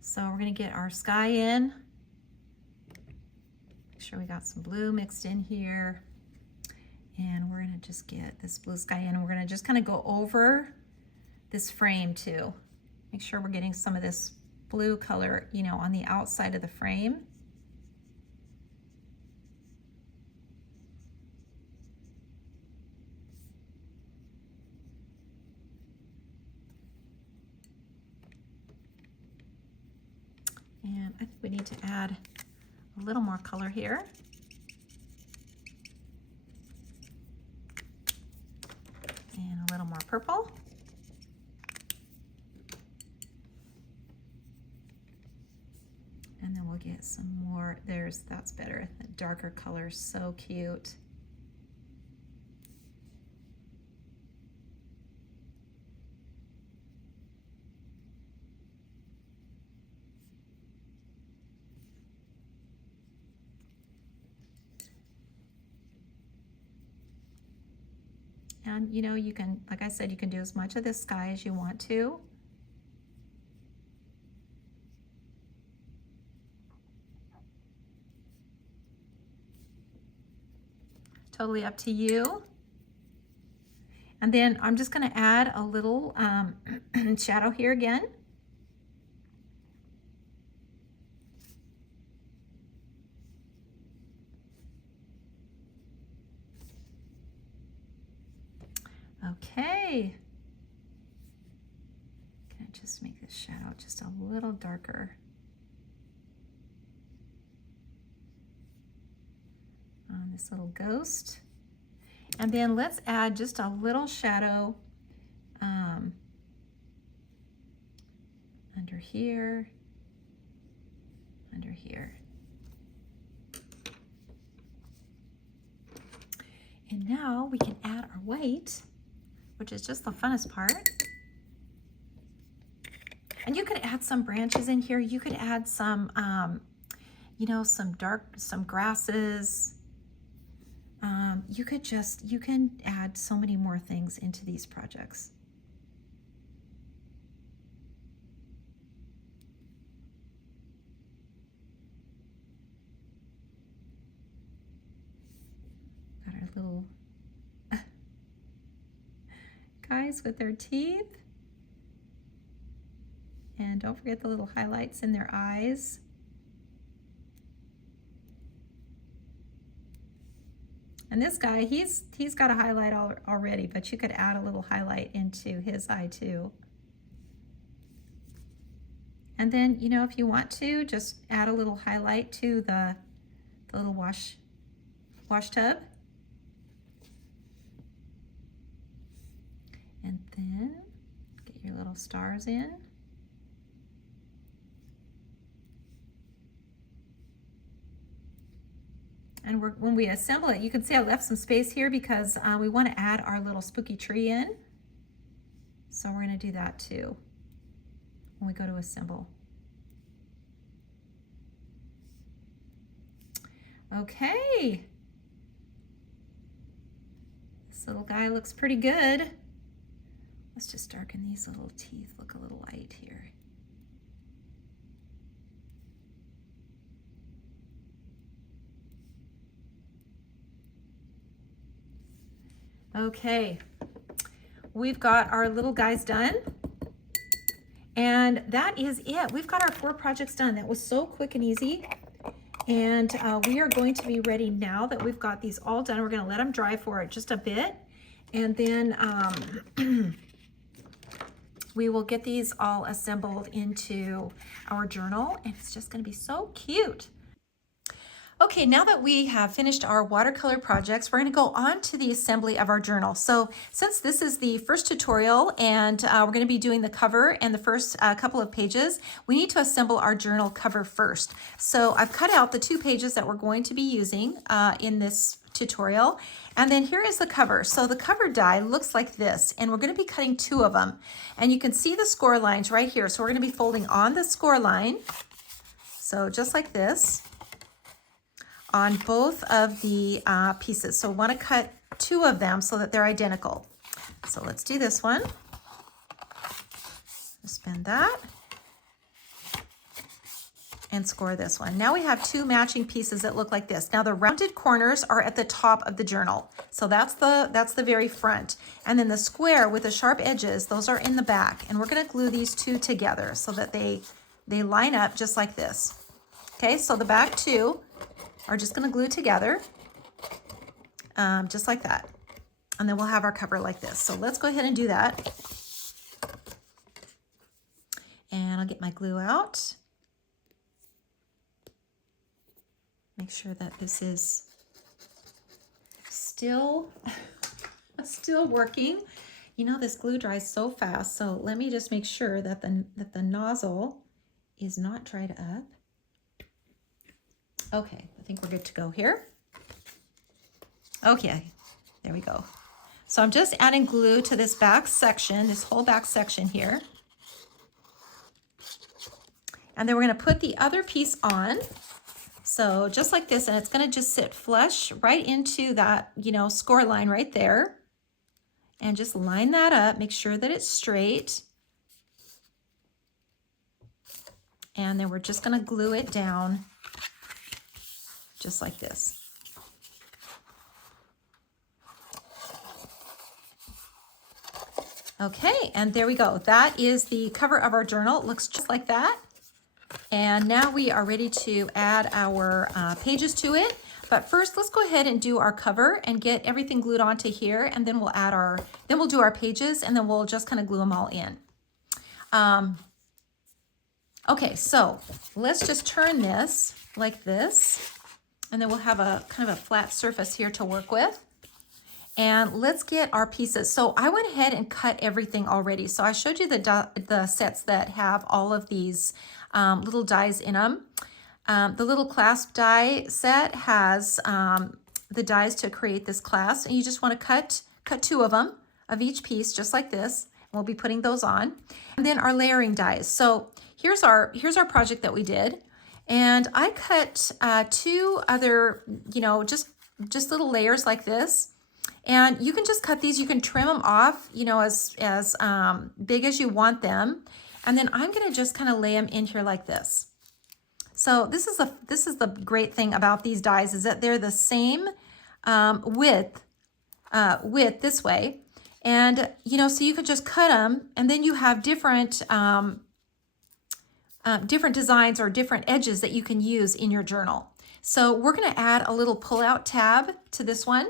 So we're gonna get our sky in. Make sure we got some blue mixed in here. And we're gonna just get this blue sky in, and we're gonna just kind of go over this frame too. Make sure we're getting some of this blue color, you know, on the outside of the frame. And I think we need to add a little more color here. And a little more purple. And then we'll get some more, that's better. The darker color, so cute. And you know, you can, like I said, you can do as much of this sky as you want to. Totally up to you. And then I'm just going to add a little shadow here again. Okay. Can I just make this shadow just a little darker? On this little ghost. And then let's add just a little shadow under here, under here. And now we can add our white, which is just the funnest part. And you could add some branches in here. You could add some, you know, some grasses. You can add so many more things into these projects. Got our little guys with their teeth. And don't forget the little highlights in their eyes. And this guy, he's got a highlight already, but you could add a little highlight into his eye too. And then, you know, if you want to, just add a little highlight to the little wash tub. And then get your little stars in. And when we assemble it, you can see I left some space here because we want to add our little spooky tree in. So we're going to do that too when we go to assemble. Okay. This little guy looks pretty good. Let's just darken these little teeth, look a little light here. Okay, we've got our little guys done. And that is it. We've got our 4 projects done. That was so quick and easy. And we are going to be ready now that we've got these all done. We're going to let them dry for just a bit. And then we will get these all assembled into our journal. And it's just going to be so cute. Okay, now that we have finished our watercolor projects, we're going to go on to the assembly of our journal. So since this is the first tutorial and we're going to be doing the cover and the first couple of pages, we need to assemble our journal cover first. So I've cut out the 2 pages that we're going to be using in this tutorial. And then here is the cover. So the cover die looks like this, and we're going to be cutting 2 of them. And you can see the score lines right here. So we're going to be folding on the score line. So just like this, on both of the pieces. So we want to cut 2 of them so that they're identical. So let's do this one. Spin that. And score this one. Now we have 2 matching pieces that look like this. Now the rounded corners are at the top of the journal. So that's the very front. And then the square with the sharp edges, those are in the back. And we're going to glue these 2 together so that they line up just like this. Okay, so the back 2 are just going to glue together, just like that. And then we'll have our cover like this. So let's go ahead and do that. And I'll get my glue out. Make sure that this is still working. You know, this glue dries so fast. So let me just make sure that the nozzle is not dried up. Okay, I think we're good to go here. Okay, there we go. So I'm just adding glue to this back section, this whole back section here. And then we're going to put the other piece on. So just like this, and it's going to just sit flush right into that, you know, score line right there. And just line that up, make sure that it's straight. And then we're just going to glue it down just like this. Okay, and there we go. That is the cover of our journal. It looks just like that. And now we are ready to add our pages to it. But first, let's go ahead and do our cover and get everything glued onto here. And then we'll do our pages, and then we'll just kind of glue them all in. Okay, so let's just turn this like this. And then we'll have a kind of a flat surface here to work with. And let's get our pieces. So I went ahead and cut everything already. So I showed you the sets that have all of these little dies in them. The little clasp die set has the dies to create this clasp. And you just want to cut 2 of them, of each piece, just like this. We'll be putting those on. And then our layering dies. So here's our project that we did. And I cut 2 other, you know, just little layers like this. And you can just cut these. You can trim them off, you know, as big as you want them. And then I'm going to just kind of lay them in here like this. So this is the great thing about these dies, is that they're the same width this way. And, you know, so you could just cut them, and then you have different designs or different edges that you can use in your journal. So we're going to add a little pull-out tab to this one.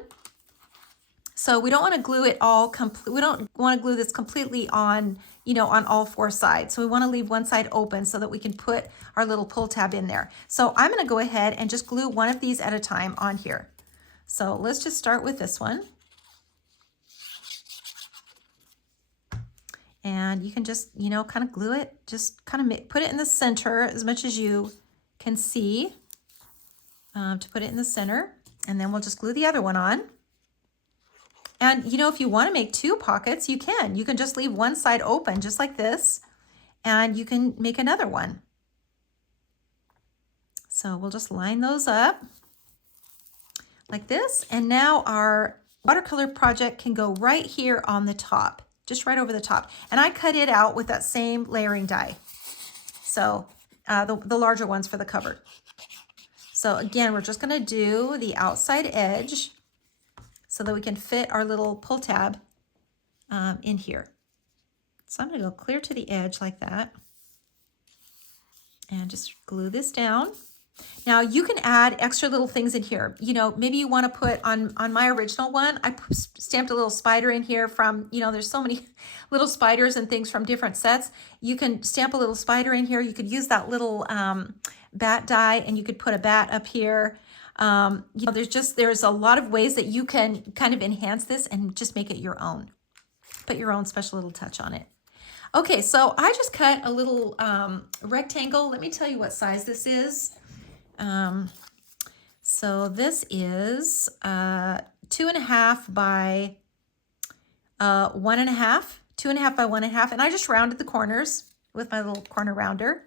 So we don't want to glue it all we don't want to glue this completely on, you know, on all 4 sides. So we want to leave one side open so that we can put our little pull tab in there. So I'm going to go ahead and just glue one of these at a time on here. So let's just start with this one. And you can just, you know, kind of glue it, just kind of put it in the center as much as you can see to put it in the center. And then we'll just glue the other one on. And, you know, if you want to make 2 pockets, you can. You can just leave one side open just like this, and you can make another one. So we'll just line those up like this. And now our watercolor project can go right here on the top, just right over the top. And I cut it out with that same layering die. So the larger ones for the cover. So again, we're just going to do the outside edge. so that we can fit our little pull tab in here. So I'm going to go clear to the edge like that and just glue this down. Now you can add extra little things in here. You know, maybe you want to put on my original one, I stamped a little spider in here from, you know, there's so many little spiders and things from different sets. You can stamp a little spider in here. You could use that little bat die, and you could put a bat up here. You know, there's a lot of ways that you can kind of enhance this and just make it your own. Put your own special little touch on it. Okay, so I just cut a little rectangle. Let me tell you what size this is. So this is 2.5 by 1.5, 2.5 by 1.5, and I just rounded the corners with my little corner rounder.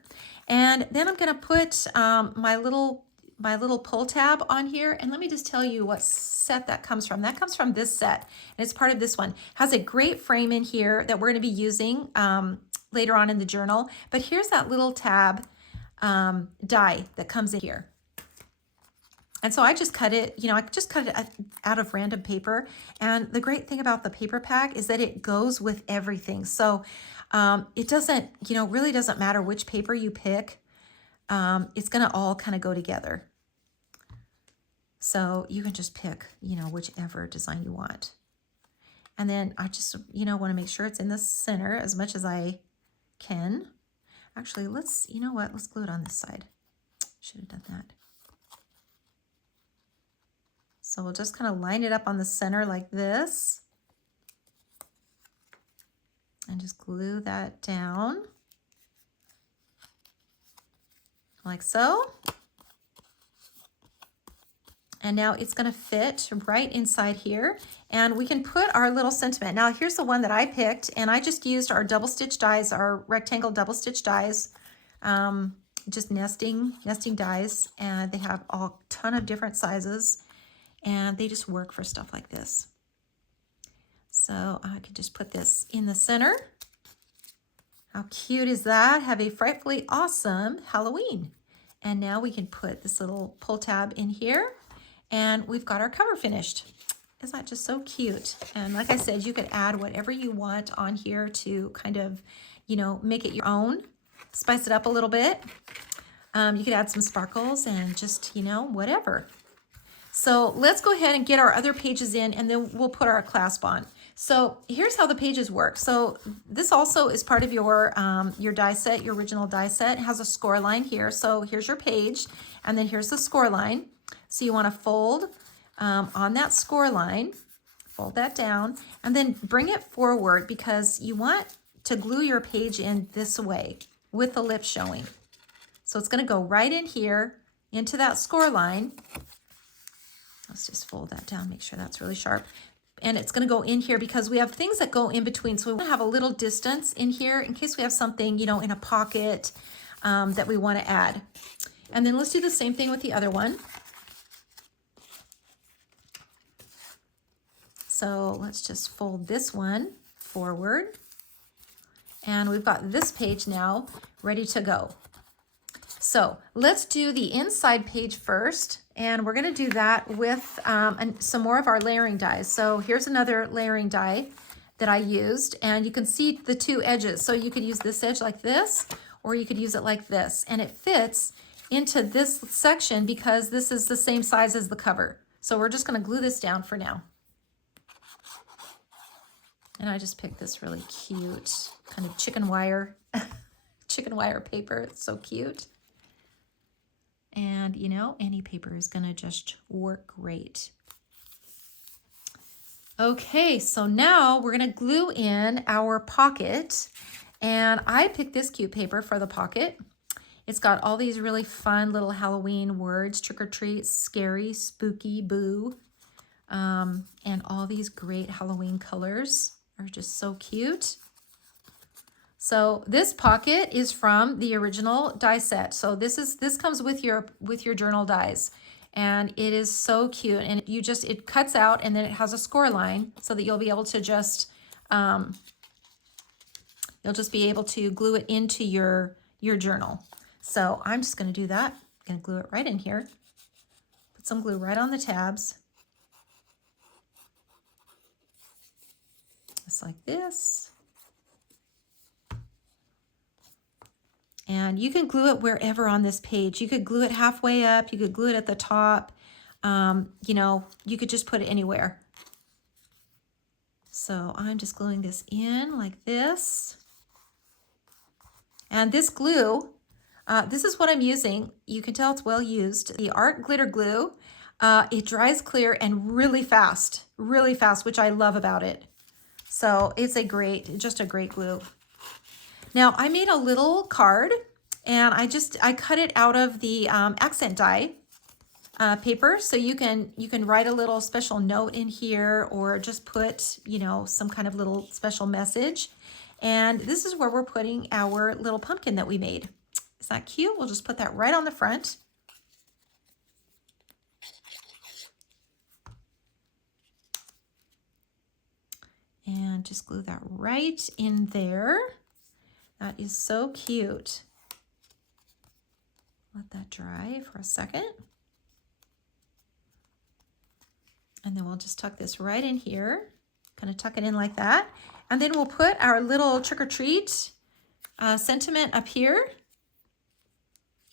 And then I'm going to put my little pull tab on here, and let me just tell you what set that comes from. That comes from this set, and it's part of this one. It has a great frame in here that we're going to be using later on in the journal. But here's that little tab die that comes in here. And so I just cut it, you know, I just cut it out of random paper. And the great thing about the paper pack is that it goes with everything. So it doesn't, you know, really doesn't matter which paper you pick. It's going to all kind of go together. So you can just pick, you know, whichever design you want. And then I just, you know, want to make sure it's in the center as much as I can. Actually, let's, you know what, let's glue it on this side. Should have done that. So we'll just kind of line it up on the center like this. And just glue that down. Like so. And now it's going to fit right inside here. And we can put our little sentiment. Now here's the one that I picked, and I just used our double stitch dies, our rectangle double stitch dies, just nesting dies, and they have a ton of different sizes, and they just work for stuff like this. So I can just put this in the center. How cute is that? Have a frightfully awesome Halloween. And now we can put this little pull tab in here, and we've got our cover finished. Isn't that just so cute? And like I said, you could add whatever you want on here to kind of, you know, make it your own, spice it up a little bit. You could add some sparkles and just, you know, whatever. So let's go ahead and get our other pages in, and then we'll put our clasp on. So here's how the pages work. So this also is part of your die set, your original die set. It has a score line here. So here's your page, and then here's the score line. So you want to fold on that score line, fold that down, and then bring it forward because you want to glue your page in this way with the lip showing. So it's going to go right in here into that score line. Let's just fold that down, make sure that's really sharp. And it's going to go in here because we have things that go in between. So we want to have a little distance in here in case we have something, you know, in a pocket that we want to add. And then let's do the same thing with the other one. So let's just fold this one forward. And we've got this page now ready to go. So let's do the inside page first. And we're going to do that with some more of our layering dies. So here's another layering die that I used. And you can see the two edges. So you could use this edge like this, or you could use it like this. And it fits into this section because this is the same size as the cover. So we're just going to glue this down for now. And I just picked this really cute kind of chicken wire paper. It's so cute. And, you know, any paper is going to just work great. Okay, so now we're going to glue in our pocket. And I picked this cute paper for the pocket. It's got all these really fun little Halloween words, trick or treat, scary, spooky, boo. And all these great Halloween colors are just so cute. So this pocket is from the original die set. So this comes with your journal dies, and it is so cute. And it cuts out, and then it has a score line so that you'll be able to just you'll just be able to glue it into your journal. So I'm just going to do that. I'm going to glue it right in here. Put some glue right on the tabs. just like this. And you can glue it wherever on this page. You could glue it halfway up. You could glue it at the top. You know, you could just put it anywhere. So I'm just gluing this in like this. And this glue, this is what I'm using. You can tell it's well used. The Art Glitter Glue. It dries clear and really fast, which I love about it. So it's just a great glue. Now I made a little card and I cut it out of the accent die paper. So you can write a little special note in here or just put, you know, some kind of little special message. And this is where we're putting our little pumpkin that we made. Is that cute? We'll just put that right on the front. And just glue that right in there. That is so cute. Let that dry for a second. And then we'll just tuck this right in here. Kind of tuck it in like that. And then we'll put our little trick-or-treat sentiment up here.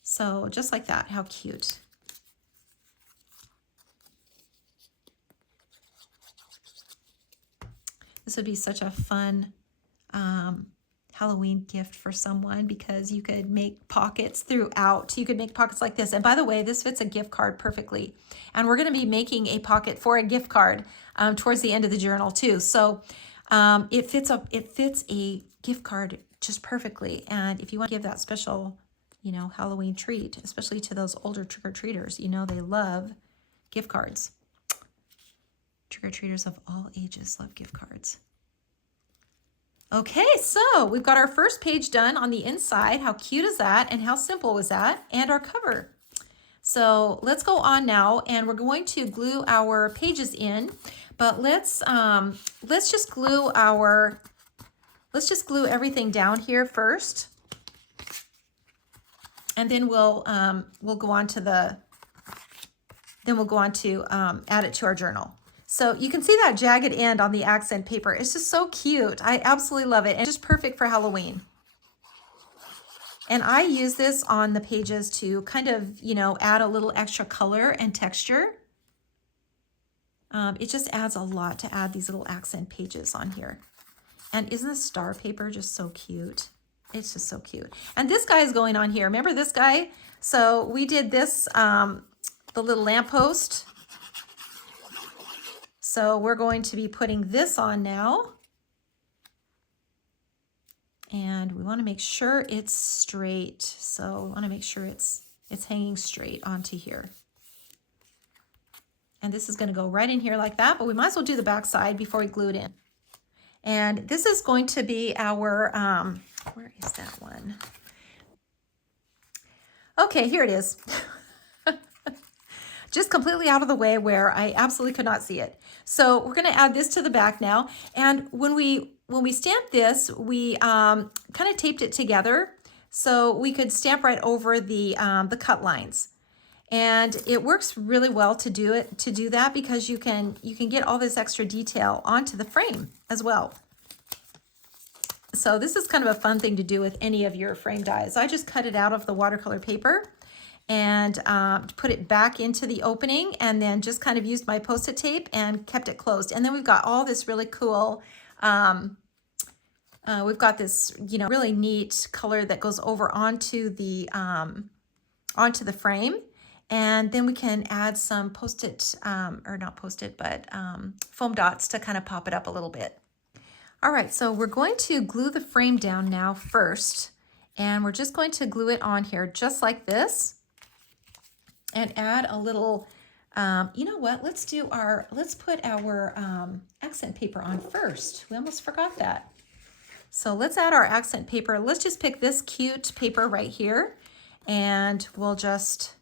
So just like that, how cute. This would be such a fun Halloween gift for someone because you could make pockets throughout. You could make pockets like this. And by the way, this fits a gift card perfectly. And we're going to be making a pocket for a gift card towards the end of the journal too. So it fits a gift card just perfectly. And if you want to give that special, you know, Halloween treat, especially to those older trick-or-treaters, you know, they love gift cards. Trick-or-treaters of all ages love gift cards. Okay, so we've got our first page done on the inside. How cute is that? And how simple was that? And our cover. So let's go on now, and we're going to glue our pages in. But let's just glue everything down here first, and then we'll go on to add it to our journal. So you can see that jagged end on the accent paper. It's just so cute. I absolutely love it. And just perfect for Halloween. And I use this on the pages to kind of, you know, add a little extra color and texture. It just adds a lot to add these little accent pages on here. And isn't the star paper just so cute? It's just so cute. And this guy is going on here. Remember this guy? So we did this, the little lamppost. So we're going to be putting this on now. And we want to make sure it's straight. So we want to make sure it's hanging straight onto here. And this is going to go right in here like that, but we might as well do the back side before we glue it in. And this is going to be our, where is that one? Okay, here it is. Just completely out of the way where I absolutely could not see it. So we're going to add this to the back now. And when we stamped this, we kind of taped it together so we could stamp right over the cut lines. And it works really well to do that because you can get all this extra detail onto the frame as well. So this is kind of a fun thing to do with any of your frame dies. I just cut it out of the watercolor paper and put it back into the opening, and then just kind of used my Post-it tape and kept it closed. And then we've got all this really cool, we've got this, you know, really neat color that goes over onto the frame. And then we can add some Post-it, or not Post-it, but foam dots to kind of pop it up a little bit. All right, so we're going to glue the frame down now first. And we're just going to glue it on here just like this. And add a little, you know what, let's put our accent paper on first. We almost forgot that. So let's add our accent paper. Let's just pick this cute paper right here. And we'll just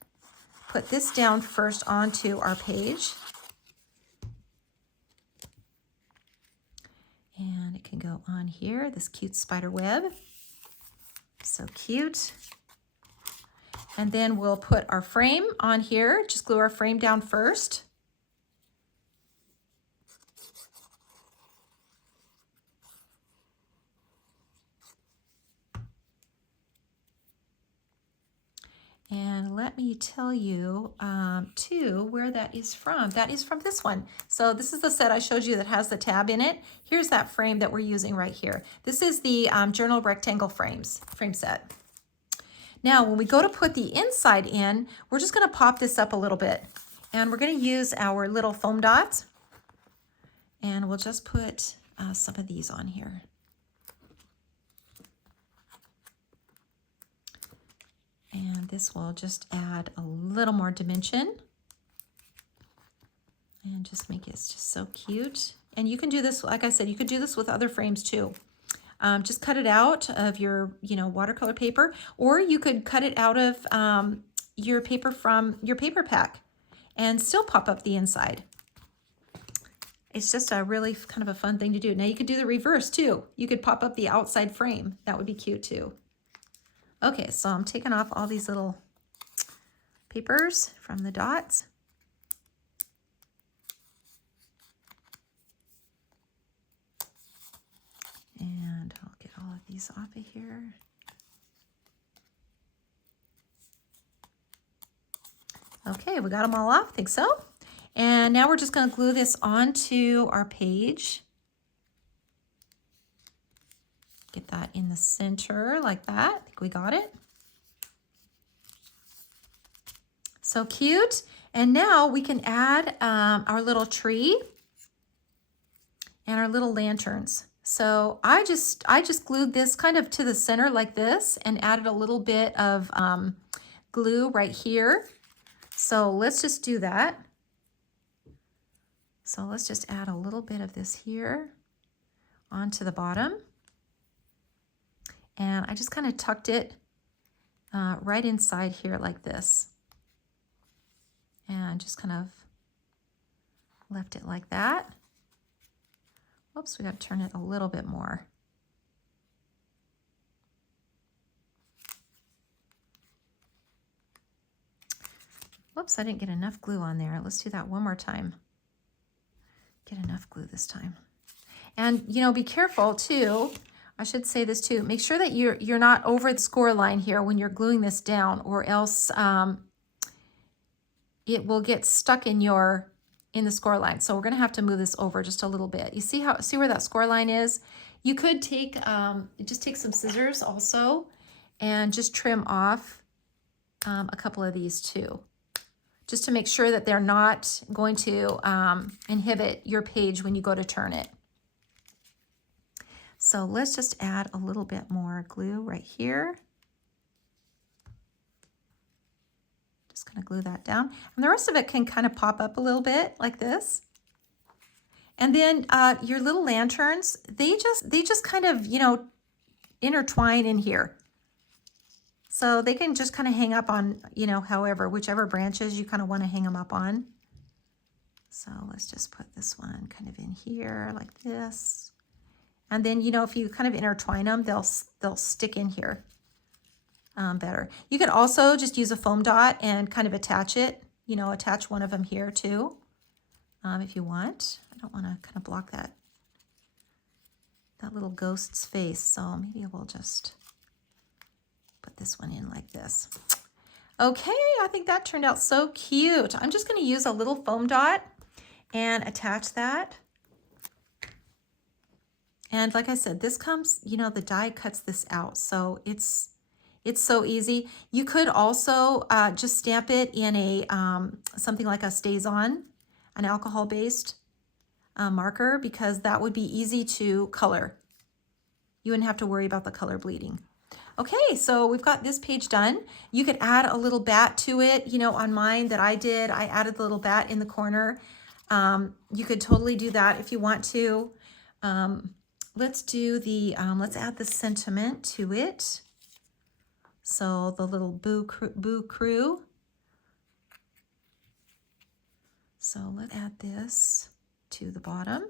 put this down first onto our page. And it can go on here, this cute spider web. So cute. And then we'll put our frame on here. Just glue our frame down first. let me tell you too where that is from. That is from this one. So this is the set I showed you that has the tab in it. Here's that frame that we're using right here. This is the journal rectangle frame set. Now, when we go to put the inside in, we're just going to pop this up a little bit. And we're going to use our little foam dots. And we'll just put some of these on here. And this will just add a little more dimension. And just make it just so cute. And you can do this, like I said, you could do this with other frames too. Just cut it out of your, watercolor paper, or you could cut it out of your paper from your paper pack and still pop up the inside. It's just a really kind of a fun thing to do. Now you could do the reverse too. You could pop up the outside frame. That would be cute too. Okay, so I'm taking off all these little papers from the dots. And I'll get all of these off of here. Okay, we got them all off, I think so. And now we're just going to glue this onto our page. Get that in the center like that. I think we got it. So cute. And now we can add our little tree and our little lanterns. So I just glued this kind of to the center like this and added a little bit of glue right here. So let's just do that. So let's just add a little bit of this here onto the bottom. And I just kind of tucked it right inside here like this. And just kind of left it like that. Whoops, we got to turn it a little bit more. Whoops, I didn't get enough glue on there. Let's do that one more time. Get enough glue this time. And, be careful too. I should say this too. Make sure that you're not over the score line here when you're gluing this down, or else it will get stuck in the score line. So we're going to have to move this over just a little bit. You see where that score line is? You could take some scissors also and just trim off a couple of these too, just to make sure that they're not going to inhibit your page when you go to turn it. So let's just add a little bit more glue right here. Just gonna glue that down. And the rest of it can kind of pop up a little bit like this. And then your little lanterns, they just kind of, intertwine in here. So they can just kind of hang up on, whichever branches you kind of want to hang them up on. So let's just put this one kind of in here like this. And then, if you kind of intertwine them, they'll stick in here better. You can also just use a foam dot and kind of attach it, attach one of them here too, if you want. I don't want to kind of block that little ghost's face. So maybe we'll just put this one in like this. Okay, I think that turned out so cute. I'm just going to use a little foam dot and attach that. And like I said, this comes, the die cuts this out. So it's so easy. You could also just stamp it in a something like a StazOn, an alcohol-based marker, because that would be easy to color. You wouldn't have to worry about the color bleeding. Okay, so we've got this page done. You could add a little bat to it. On mine that I did, I added the little bat in the corner. You could totally do that if you want to. Let's do let's add the sentiment to it. So the little boo crew. So let's add this to the bottom.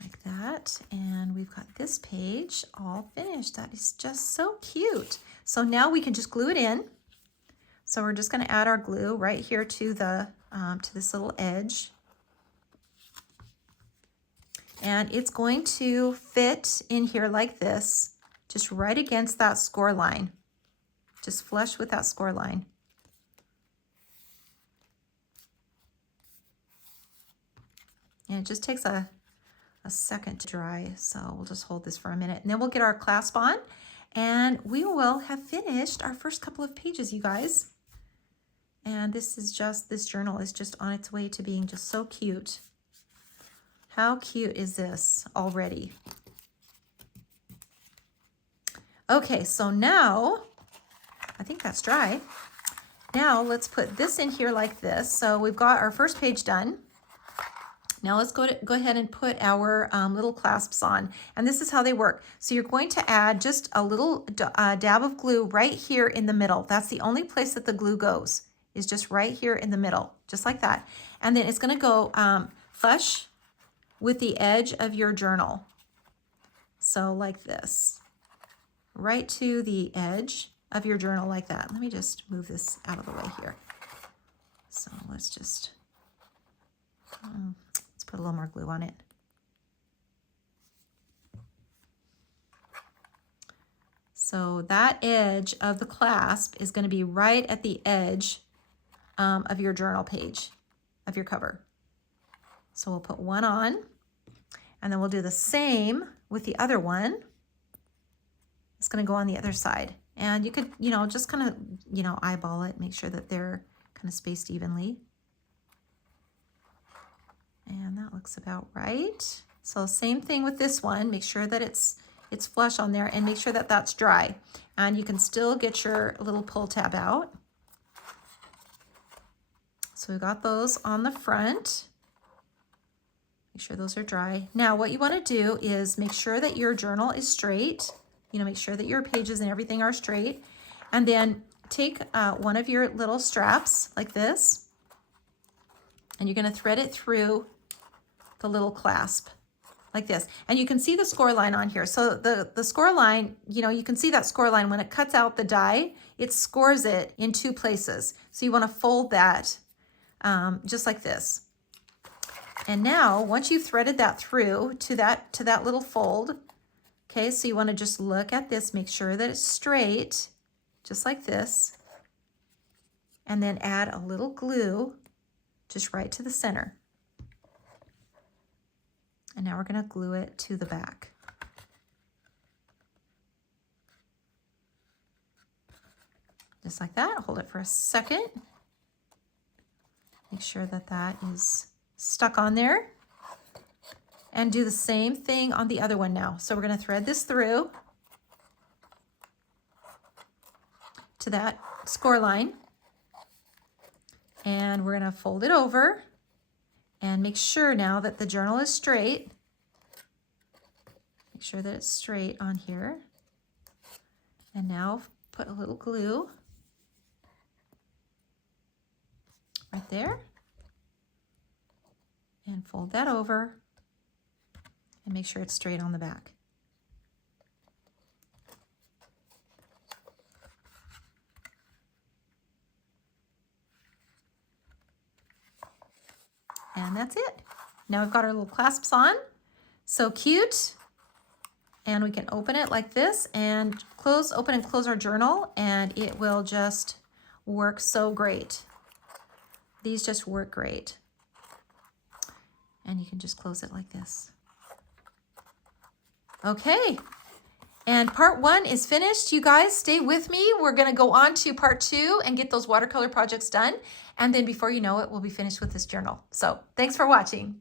Like that. And we've got this page all finished. That is just so cute. So now we can just glue it in. So we're just going to add our glue right here to this little edge. And it's going to fit in here like this, just right against that score line, just flush with that score line. And it just takes a second to dry, so we'll just hold this for a minute, and then we'll get our clasp on, and we will have finished our first couple of pages, you guys. And this journal is just on its way to being just so cute. How cute is this already? Okay, so now, I think that's dry. Now let's put this in here like this. So we've got our first page done. Now let's go ahead and put our little clasps on. And this is how they work. So you're going to add just a little dab of glue right here in the middle. That's the only place that the glue goes, is just right here in the middle, just like that. And then it's gonna go flush with the edge of your journal. So like this, right to the edge of your journal like that. Let me just move this out of the way here. So let's just, let's put a little more glue on it. So that edge of the clasp is going to be right at the edge of your journal page, of your cover. So we'll put one on, and then we'll do the same with the other one. It's going to go on the other side. And you could, just kind of, eyeball it, make sure that they're kind of spaced evenly. And that looks about right. So same thing with this one. Make sure that it's flush on there, and make sure that that's dry. And you can still get your little pull tab out. So we got those on the front. Make sure those are dry. Now what you want to do is make sure that your journal is straight. Make sure that your pages and everything are straight. And then take one of your little straps like this, and you're going to thread it through the little clasp like this. And you can see the score line on here. So the score line, you can see that score line when it cuts out the die, it scores it in two places. So you want to fold that just like this. And now once you've threaded that through to that little fold, okay, so you want to just look at this, make sure that it's straight, just like this, and then add a little glue just right to the center. And now we're going to glue it to the back. Just like that. Hold it for a second. Make sure that that is stuck on there. And do the same thing on the other one now. So we're going to thread this through to that score line. And we're going to fold it over and make sure now that the journal is straight. Make sure that it's straight on here. And now put a little glue right there. And fold that over. And make sure it's straight on the back. And that's it. Now we've got our little clasps on. So cute. And we can open it like this and open and close our journal, and it will just work so great. These just work great. And you can just close it like this. Okay, and part 1 is finished. You guys stay with me. We're gonna go on to part 2 and get those watercolor projects done. And then before you know it, we'll be finished with this journal. So thanks for watching.